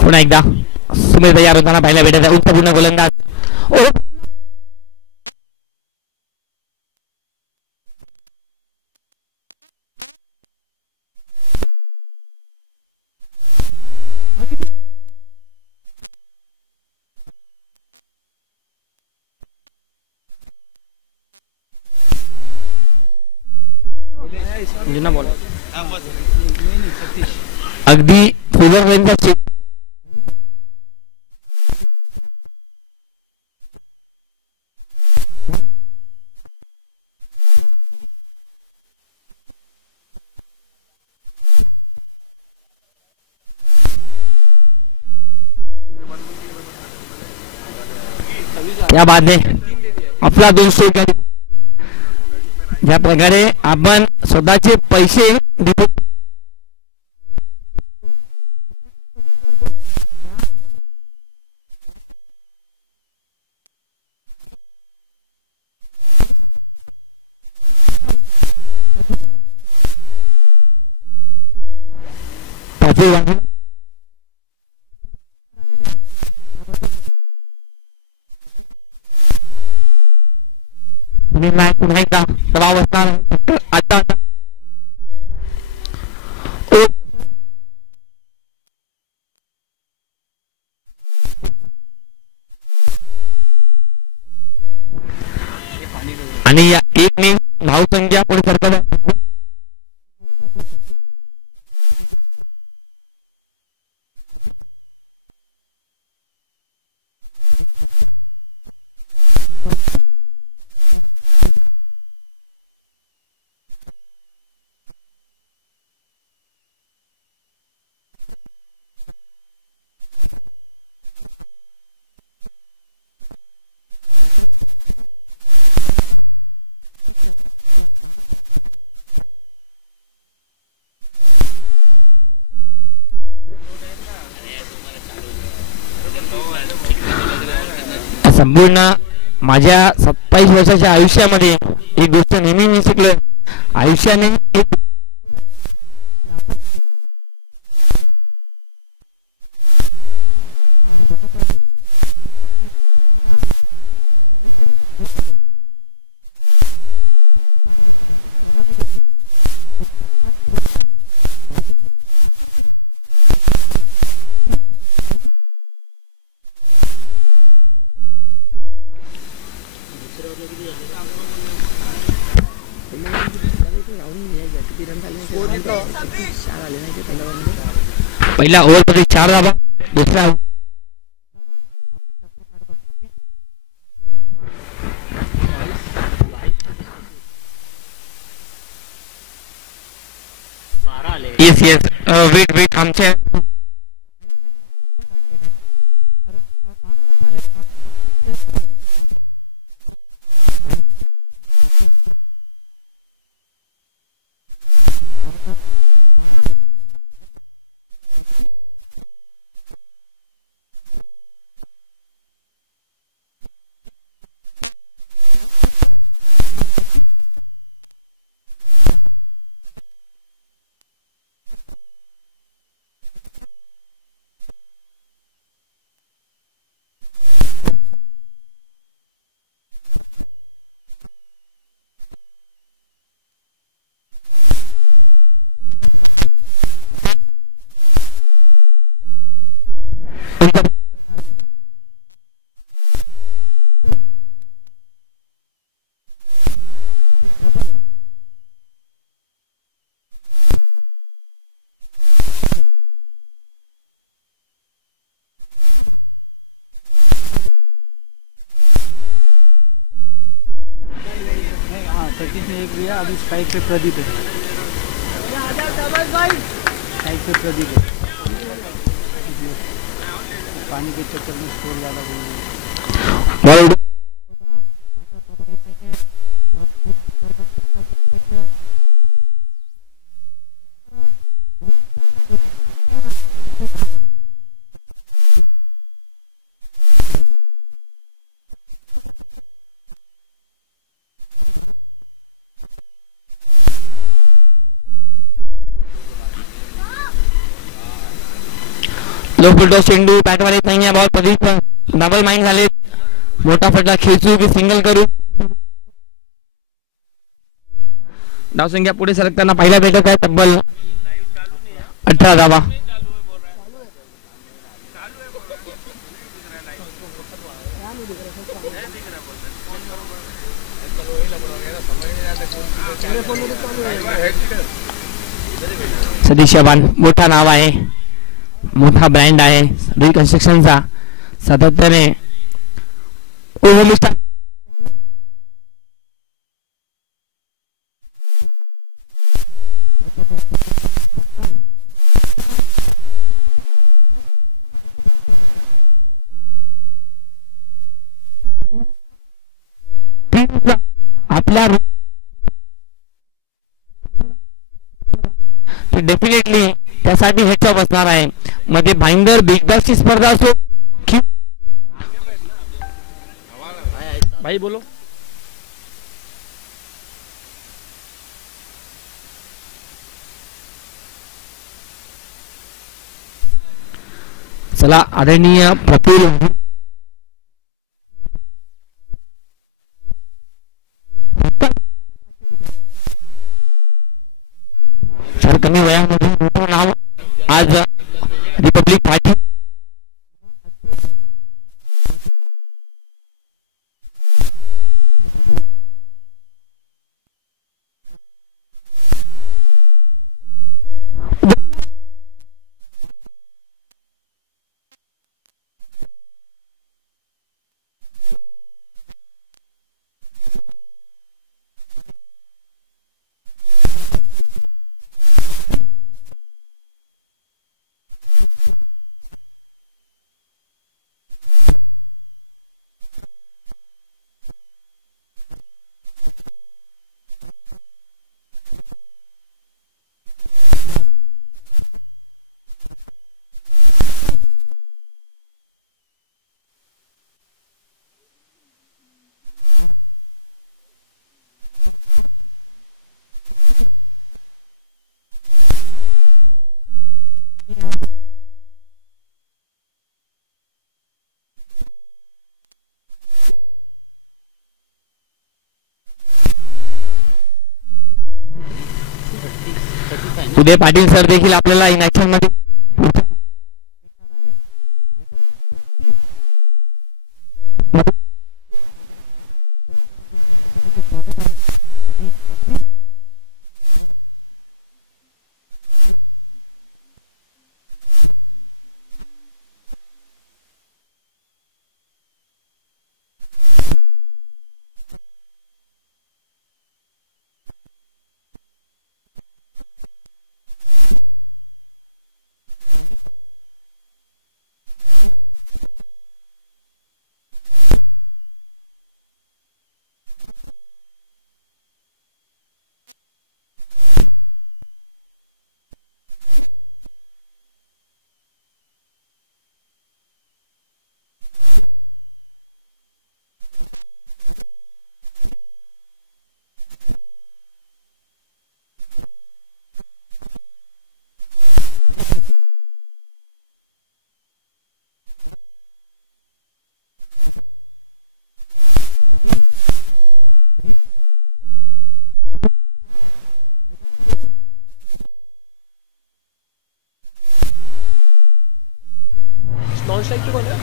पुन्हा एकदा सुमित तयार होताना पाहायला भेटत आहे. उत्तरपूर्ण गोलंदाज. अगदी स्वित्झर्लंडचा त्या बादने आपला 200 ज्या प्रकारे आपण स्वतःचे पैसे पुन्हा एकदा दबाव असणार आता आणि या एक मी धावसंख्या पुढे सरकत आहे. संपूर्ण माझ्या 27 वर्षाच्या आयुष्यामध्ये एक गोष्ट नेहमी मी शिकलोय. आयुष्याने एक पहिल्या ओव्हरमध्ये 4 धावा, दुसऱ्या येस वेट आमच्या अभी स्ट्राइक पे प्रदीप है, स्ट्राइक पे प्रदीप है. पानी के चक्कर में स्कोर ज़्यादा बोल रहे. लो फुलटॉस चेंडू बॅटवर येत नाही. बॉल प्रदीप डबल माइंड झाले. मोठा फटका खेचू की सिंगल करू. धावसंख्या पुढे सरकताना पहिला भेटत आहे तब्बल 18 धावा. सतीश चव्हाण मोठा नाव आहे, मोठा ब्रँड आहे रिकन्स्ट्रक्शनचा. सातत्याने आपल्या डेफिनेटली त्यासाठी हेडअप असणार आहे. मध्ये भाईंदर बिग बॉसची स्पर्धा असो की भाई बोलो. चला आदरणीय प्रफुल्ल फार कमी वयामध्ये मोठं नाव आज रिपब्लिक पार्टी उदय पाटील सर देखील आपल्याला इन ऍक्शन मध्ये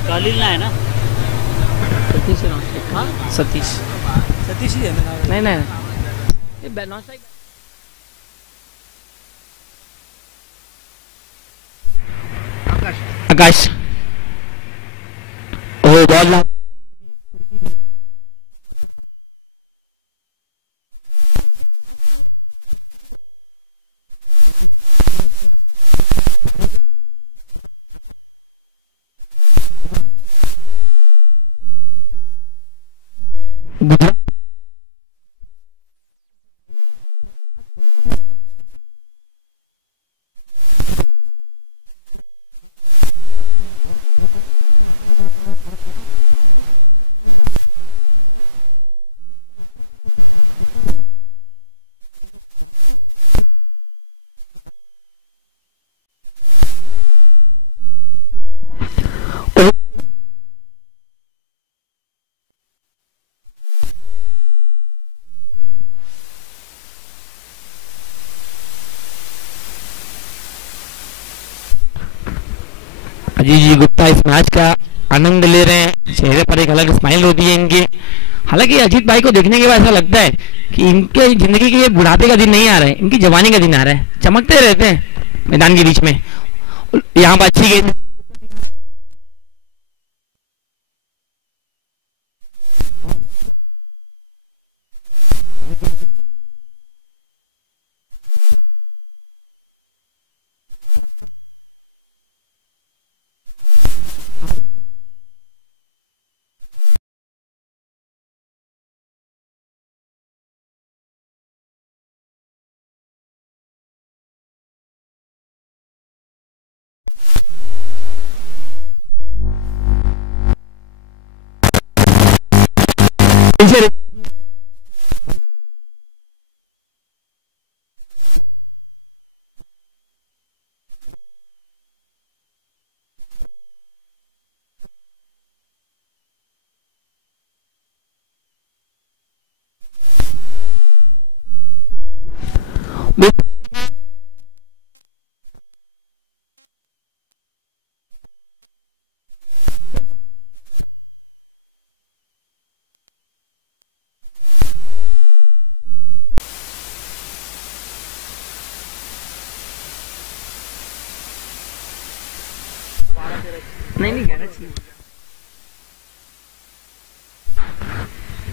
कालील नाही ना. सतीश हा सतीश सतीश ही आहे ना नाव. नाही नाही आकाश हो बॉल ला अजीत जी गुप्ता इस मैच का आनंद ले रहे हैं. चेहरे पर एक अलग स्माइल होती है इनके. हालांकि अजीत भाई को देखने के बाद ऐसा लगता है कि इनके जिंदगी के ये बुढ़ापे का दिन नहीं आ रहा है, इनकी जवानी का दिन आ रहा है. चमकते रहते हैं मैदान के बीच में. यहाँ पर अच्छी गेंद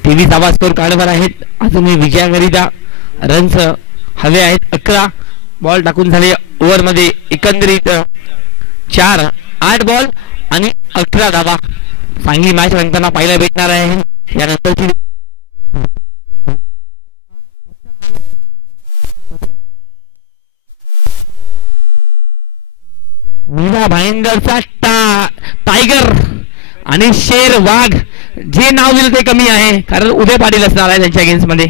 तेवीस धावा स्कोर कार्डवर आहेत. अजूनही विजयाकरिता रन्स हवे आहेत. 11 बॉल टाकून झाले ओव्हरमध्ये. एकंदरीत 8 बॉल आणि 11 धावा. चांगली मॅच रंगताना पाहायला भेटणार आहे. यानंतरची मीरा भाईंदरचा टायगर आणि शेर वाघ जे नाव दिलं ते कमी आहे, कारण उदय पाटील असणार आहे त्यांच्या अगेन्स्ट मध्ये.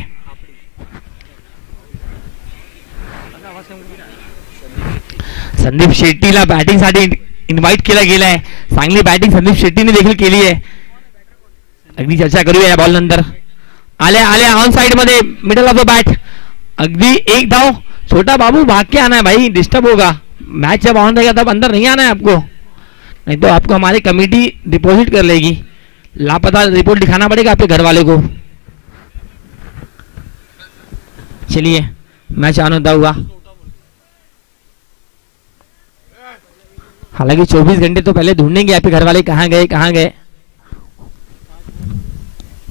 संदीप शेट्टीला बॅटिंग साठी इन्व्हाइट केला गेलाय. चांगली बॅटिंग संदीप शेट्टीने देखील केली आहे. अगदी चर्चा करूया या बॉल नंतर. आल्या ऑन साइड मध्ये मिडल ऑफ द बॅट. अगदी एक धाव. छोटा बाबू भाग के आना है भाई, डिस्टर्ब होगा. मैच जब ऑन रहेगा तब अंदर नहीं आना है आपको, नहीं तो आपको हमारी कमेटी डिपॉजिट कर लेगी. लापता रिपोर्ट दिखाना पड़ेगा आपके घर वाले को. चलिए मैच ऑन होता हुआ. हालांकि 24 घंटे तो पहले ढूंढेंगे आपके घर वाले कहाँ गए.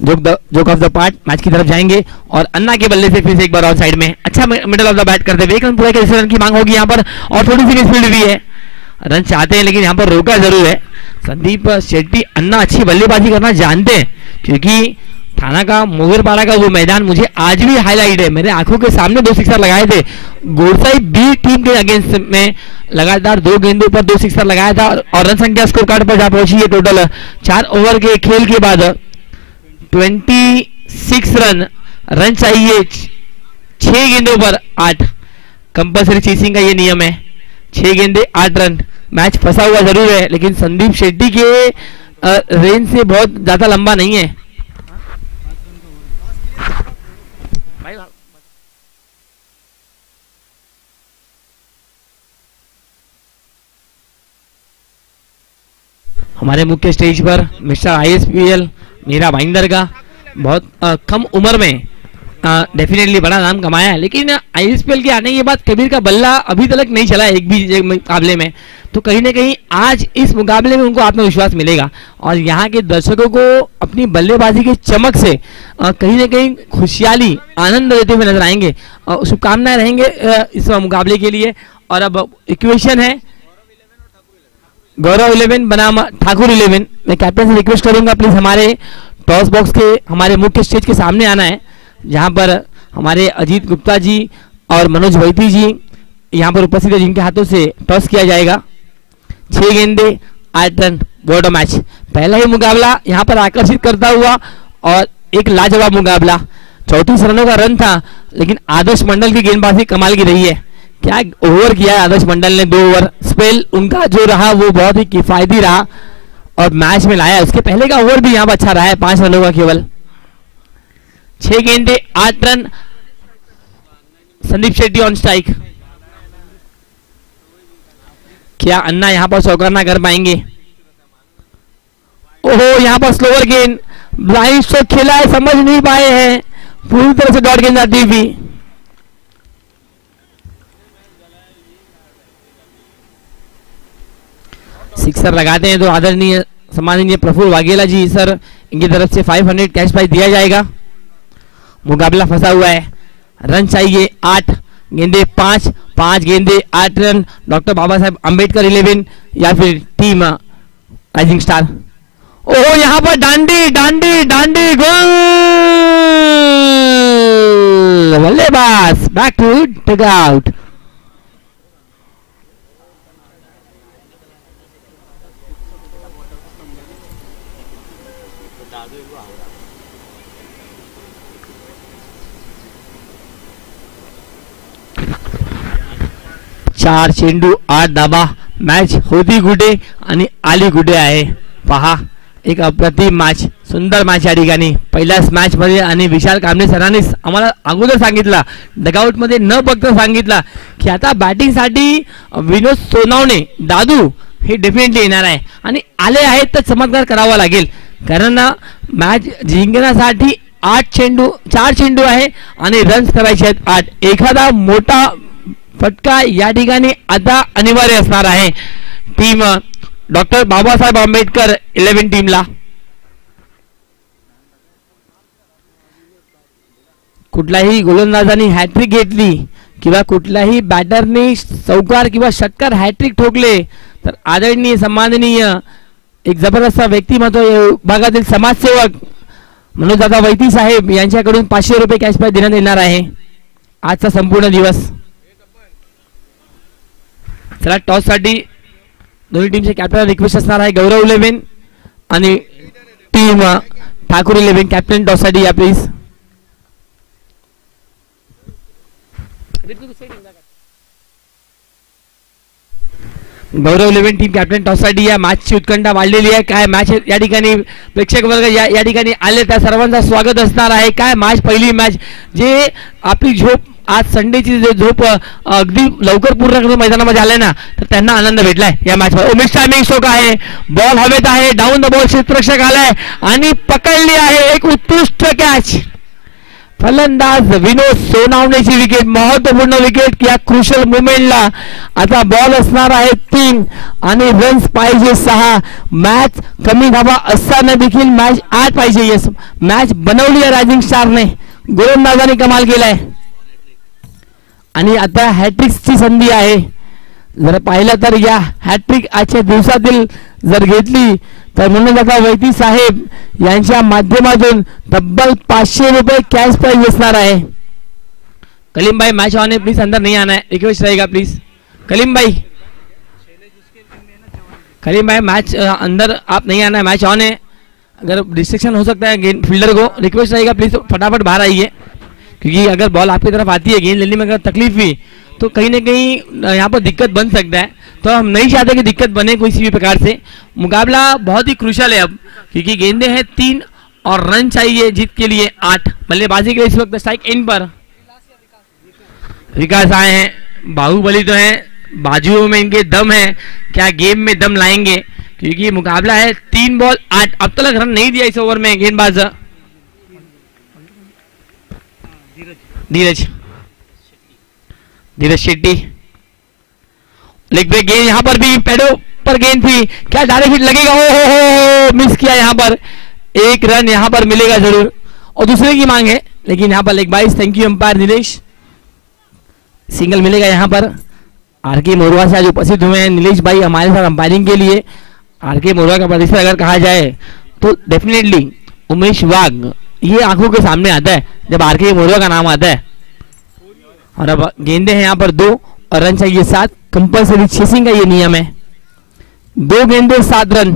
Joke of the part match की तरफ जाएंगे और अन्ना के बल्ले से फिर से एक बार ऑन साइड में अच्छा मिडल ऑफ द बैट करते हुए 1 रन पूरा के रन की मांग होगी यहाँ पर, और थोड़ी सी स्पीड भी है. रन चाहते हैं लेकिन यहाँ पर रोका जरूर है. संदीप शेट्टी अन्ना अच्छी बल्लेबाजी करना जानते हैं, क्योंकि थाना का मोगरपाड़ा का वो मैदान मुझे आज भी हाईलाइट है. मेरे आंखों के सामने 2 सिक्सर लगाए थे. गोरसाई बी टीम के अगेंस्ट में लगातार 2 गेंदों पर 2 सिक्सर लगाया था और रन संख्या स्कोर कार्ड पर जा पहुंची है. टोटल 4 ओवर के खेल के बाद 26 रन चाहिए. 6 गेंदों पर 8. कंपल्सरी चेसिंग का ये नियम है. 6 गेंदे 8 रन. मैच फंसा हुआ जरूर है लेकिन संदीप शेट्टी के रेंज से बहुत ज्यादा लंबा नहीं है. हमारे मुख्य स्टेज पर मिस्टर आईएसपीएल मीरा भाईंदर का बहुत कम उम्र में डेफिनेटली बड़ा नाम कमाया है, लेकिन आईएसपीएल के आने के बाद कबीर का बल्ला अभी तक नहीं चला एक भी मुकाबले में. तो कहीं ना कहीं आज इस मुकाबले में उनको आत्मविश्वास मिलेगा और यहाँ के दर्शकों को अपनी बल्लेबाजी की चमक से कहीं ना कहीं खुशहाली आनंद देते हुए नजर आएंगे. शुभकामनाएं रहेंगे इस मुकाबले के लिए. और अब इक्वेशन है गौरव 11 बनाम ठाकुर 11. मैं कैप्टन से रिक्वेस्ट करूंगा प्लीज हमारे टॉस बॉक्स के हमारे मुख्य स्टेज के सामने आना है, जहां पर हमारे अजीत गुप्ता जी और मनोज वैती जी यहां पर उपस्थित है, जिनके हाथों से टॉस किया जाएगा. 6 गेंदे 8 रन बोर्ड मैच. पहला ही मुकाबला यहां पर आकर्षित करता हुआ और एक लाजवाब मुकाबला. 34 रनों का रन था लेकिन आदर्श मंडल की गेंदबाजी कमाल की रही है. क्या ओवर किया है आदर्श मंडल ने. 2 ओवर स्पेल उनका जो रहा वो बहुत ही किफायती रहा और मैच में लाया. उसके पहले का ओवर भी यहाँ पर अच्छा रहा है. 5 रनों का केवल. 6 गेंदे 8 रन. Sandeep Shetty on strike. क्या अन्ना यहाँ पर चौका कर पाएंगे? ओहो, यहाँ पर स्लोअर गेंद. ब्लाइंड स्ट्रोक खेला है, समझ नहीं पाए हैं. पूरी तरह से डॉट गेंद आती हुई. सिक्सर लगाते हैं तो आदरणीय सम्माननीय प्रफुल्ल वाघेला जी सर इनकी तरफ से 500 कैश प्राइज दिया जाएगा. मुकाबला फंसा हुआ है. रन चाहिए 8. गेंदे 5 गेंदे 8 रन. डॉक्टर बाबा साहेब अंबेडकर 11 या फिर टीम राइजिंग स्टार. ओहो, यहां पर डांडी गोल. बल्लेबाज बैक टू डग आउट. 4 चेंडू 8 धाबा. मॅच होती कुठे आणि आली कुठे आहे पहा. एक अप्रतिम मॅच, सुंदर मॅच या ठिकाणी पहिल्याच मॅच मध्ये. आणि विशाल कांबळे सरांनीच आम्हाला अगोदर सांगितलं, डगआउट मध्ये न बघता सांगितलं की आता बॅटिंग साठी विनोद सोनावणे दादू हे डेफिनेटली येणार आहे आणि आले आहेत तर चमत्कार करावा लागेल. कारण मॅच जिंकण्यासाठी 4 चेंडू आहे आणि रन्स करायचे आहेत 8. एखादा मोठा फटका या ठिकाणी आता अनिवार्य असणार आहे टीम डॉक्टर बाबासाहेब आंबेडकर 11 टीमला. कुठल्याही गोलंदाजांनी हॅट्रिक घेतली किंवा कुठल्याही बॅटरने चौकार किंवा षटकार हॅट्रिक ठोकले तर आदरणीय सन्माननीय एक जबरदस्त व्यक्तिमत्व भागातील समाजसेवक मनोजदादा वैती साहेब यांच्याकडून 500 रुपये कॅश प्राइज देण्यात येणार आहे आजचा संपूर्ण दिवस. चला टॉस साठी दोन्ही टीमचे कॅप्टन रिक्वेस्ट असणार आहे. गौरव 11 आणि टीम ठाकूर 11. कॅप्टन टॉस साठी या प्लीज. गौरव 11 टीम कॅप्टन टॉस साठी या. मॅचची उत्कंठा वाढलेली आहे. काय मॅच या ठिकाणी प्रेक्षक वर्ग या ठिकाणी आले त्या सर्वांचं स्वागत असणार आहे. काय मॅच, पहिली मॅच जे आपली झोप आज संडेची जे झोप अगदी लवकर पूर्ण करून मैदानामध्ये आले ना तर त्यांना आनंद भेटलाय या मॅच मध्ये. उमेश टायमिंग स्ट्रोक आहे, बॉल हवेत आहे, डाऊन द बॉल क्षेत्ररक्षक आलाय आणि पकडली आहे एक उत्कृष्ट कॅच. फलंदाज विनोद सोनावणेची विकेट, महत्वपूर्ण विकेट या क्रुशल मुवमेंटला. आता बॉल असणार आहे 3 आणि रन्स पाहिजे 6. मॅच कमी धावा असताना देखील मॅच 8 पाहिजे. यस, मॅच बनवली आहे रायझिंग स्टारने, गोलंदाजाने कमाल केलाय आणि आता हॅट्रिकची संधी आहे. जर पाहिलं तर या हॅट्रिक आजच्या दिवसातील जर घेतली तर मनोजदादा वैती साहेब यांच्या माध्यमातून तब्बल 500 रुपये कॅश प्राइज असणार आहे. कलीम भाई मैच ऑन है, प्लीज अंदर नहीं आना है, रिक्वेस्ट रहेगा प्लीज. कलीम भाई मैच अंदर आप नहीं आना है, मैच ऑन है. अगर डिस्ट्रक्शन हो सकता है गेंद फील्डर को, रिक्वेस्ट रहेगा प्लीज फटाफट बाहर आइए क्योंकि अगर बॉल आपकी तरफ आती है गेंद लेने में अगर तकलीफ हुई तो कहीं ना कहीं यहाँ पर दिक्कत बन सकता है. तो हम नहीं चाहते कि दिक्कत बने किसी भी प्रकार से. मुकाबला बहुत ही क्रूशल है अब क्योंकि गेंदे हैं 3 और रन चाहिए जीत के लिए 8. बल्लेबाजी के इस वक्त स्ट्राइक एंड पर विकास आए हैं. बाहुबली तो हैं, बाजुओं में इनके दम है, क्या गेम में दम लाएंगे क्योंकि मुकाबला है 3 बॉल 8. अब तक रन नहीं दिया इस ओवर में गेंदबाज धीरज शेट्टी. लेग ब्रेक गेंद, यहां पर भी पैडो पर गेंद थी, क्या डायरेक्ट हिट लगेगा? हो मिस किया. यहां पर 1 रन यहां पर मिलेगा जरूर और दूसरे की मांग है लेकिन यहां पर लेग बाइस. Thank you umpire Nilesh. सिंगल मिलेगा यहां पर. आरके मोरवा से आज उपस्थित हुए हैं नीलेश भाई हमारे साथ अंपायरिंग के लिए. आरके मोरवा का परिसर अगर कहा जाए तो डेफिनेटली उमेश वाघ ये आंखों के सामने आता है जब आरके मोरवा का नाम आता है. और अब गेंदे हैं यहाँ पर 2 और रन चाहिए 7. कंपल्सरी चेसिंग का ये नियम है. 2 गेंदे 7 रन.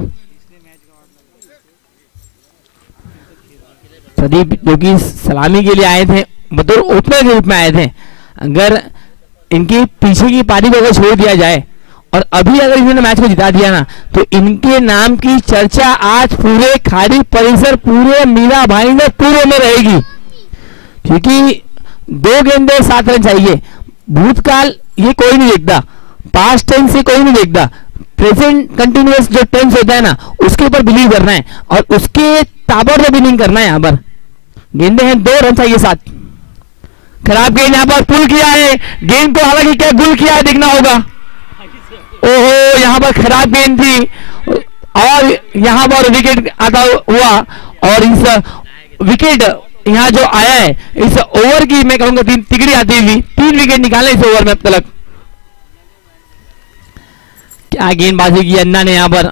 प्रदीप जो कि सलामी के लिए आए थे, बतौर ओपनर के रूप में आए थे, अगर इनके पीछे की पारी को अगर छोड़ दिया जाए और अभी अगर इन्होंने मैच को जिता दिया ना तो इनके नाम की चर्चा आज पूरे खाड़ी परिसर, पूरे मीरा भाईंदर पूरे में रहेगी क्योंकि 2 गेंदे 7 रन चाहिए. भूतकाल ये कोई नहीं देखता, पास्ट टेंस से कोई नहीं देखता, प्रेजेंट कंटिन्यूअस जो टेंस होता है ना उसके ऊपर बिलीव करना है और उसके ताबड़तोड़ बिलिंग करना है. यहाँ पर गेंदे हैं 2 रन चाहिए 7. खराब गेंद यहाँ पर पुल किया है, गेंद को हालांकि क्या गुल किया है देखना होगा. ओहो यहाँ पर खराब गेंद थी और यहाँ पर विकेट आता हुआ और इस विकेट यहाँ जो आया है इस ओवर की मैं कहूंगा 3 तिगड़ी आती हुई 3 विकेट निकाले इस ओवर में अब तक. क्या गेंदबाजी की अन्ना ने यहाँ पर.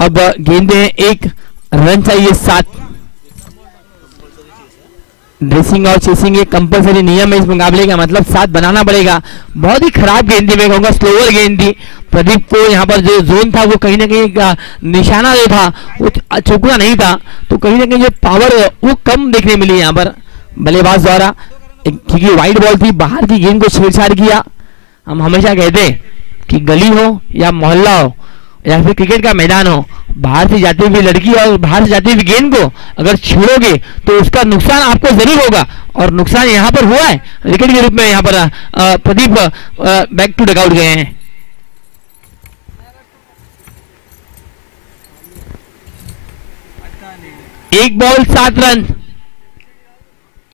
अब गेंदे हैं 1 रन चाहिए 7. ड्रेसिंग और चेसिंग एक कंपल्सरी नियम है इस मुकाबले का, मतलब 7 बनाना पड़ेगा. बहुत ही खराब गेंद थी, मैं कहूंगा स्लोअर गेंद थी. प्रदीप को यहाँ पर जो जोन था वो कहीं ना कहीं निशाना जो था वो चौकड़ा नहीं था तो कहीं ना कहीं जो पावर वो कम देखने मिली यहाँ पर बल्लेबाज द्वारा क्योंकि वाइड बॉल थी, बाहर की गेंद को छेड़छाड़ किया. हम हमेशा कहते हैं कि गली हो या मोहल्ला हो या फिर क्रिकेट का मैदान हो, बाहर से जाती हुई लड़की और बाहर से जाती हुई गेंद को अगर छेड़ोगे तो उसका नुकसान आपको जरूर होगा, और नुकसान यहाँ पर हुआ है विकेट के रूप में। यहाँ पर प्रदीप बैक टू डगआउट गए हैं। एक बॉल 7 रन।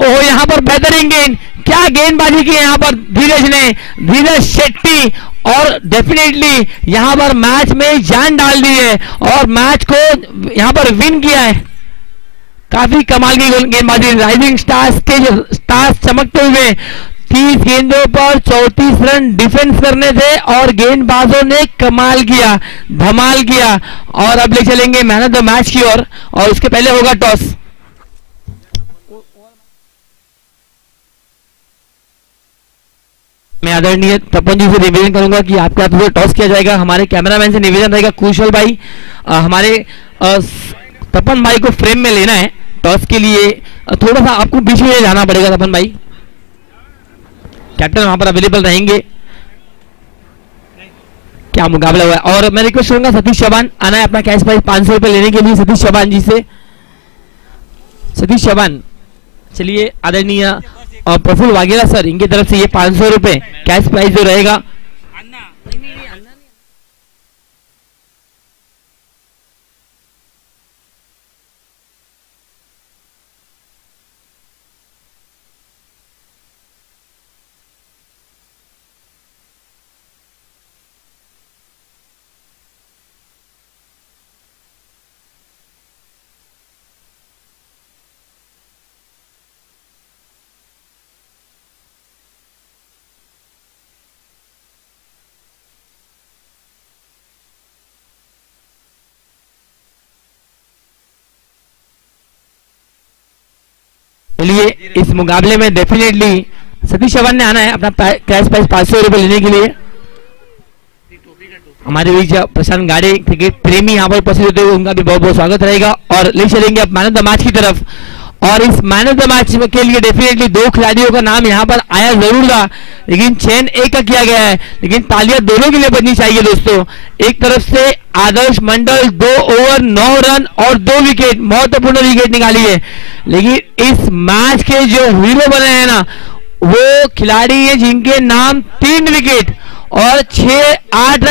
ओह, यहाँ पर बेहतरीन गेंद, क्या गेंदबाजी की यहाँ पर धीरज शेट्टी, और डेफिनेटली यहाँ पर मैच में जान डाल दी है और मैच को यहाँ पर विन किया है। काफी कमाल की गेंदबाजी, राइजिंग स्टार्स चमकते हुए 30 गेंदों पर 34 रन डिफेंस करने थे और गेंदबाजों ने कमाल किया, धमाल किया। और अब ले चलेंगे मैन ऑफ द मैच की ओर, और उसके पहले होगा टॉस। मैं आदरणीय तपन जी से निवेदन करूंगा कि आपके हाथों से टॉस किया जाएगा। हमारे कैमरामैन से निवेदन रहेगा कुशल भाई, हमारे तपन भाई को फ्रेम में लेना है। टॉस के लिए थोड़ा सा आपको बीच में जाना पड़ेगा तपन भाई, कैप्टन वहां पर अवेलेबल रहेंगे। क्या मुकाबला हुआ है, और मैं रिक्वेस्ट करूंगा सतीश चौहान आना है अपना कैश प्राइस 500 रुपए लेने के लिए सतीश चौहान जी से। सतीश चौहान, चलिए आदरणीय और प्रफुल्ल वाघेला सर, इनकी तरफ से ये 500 रुपए कैश प्राइस जो रहेगा। चलिए इस मुकाबले में डेफिनेटली सतीश चौहान ने आना है अपना कैश प्राइस 500 रुपए लेने के लिए। हमारे बीच प्रशांत गाड़े क्रिकेट प्रेमी यहाँ पर उपस्थित होते हुए उनका भी बहुत बहुत स्वागत रहेगा। और ले चलेंगे अब मैन ऑफ द मैच की तरफ, और इस मैन ऑफ द मैच के लिए डेफिनेटली 2 खिलाड़ियों का नाम यहाँ पर आया जरूर था, लेकिन चयन एक का किया गया है। लेकिन तालियां दोनों के लिए बजनी चाहिए दोस्तों। एक तरफ से आदर्श मंडल 2 ओवर 9 रन और 2 विकेट, महत्वपूर्ण विकेट निकाली है। लेकिन इस मैच के जो हीरो बने हैं ना, वो खिलाड़ी है जिनके नाम 3 विकेट और 6-8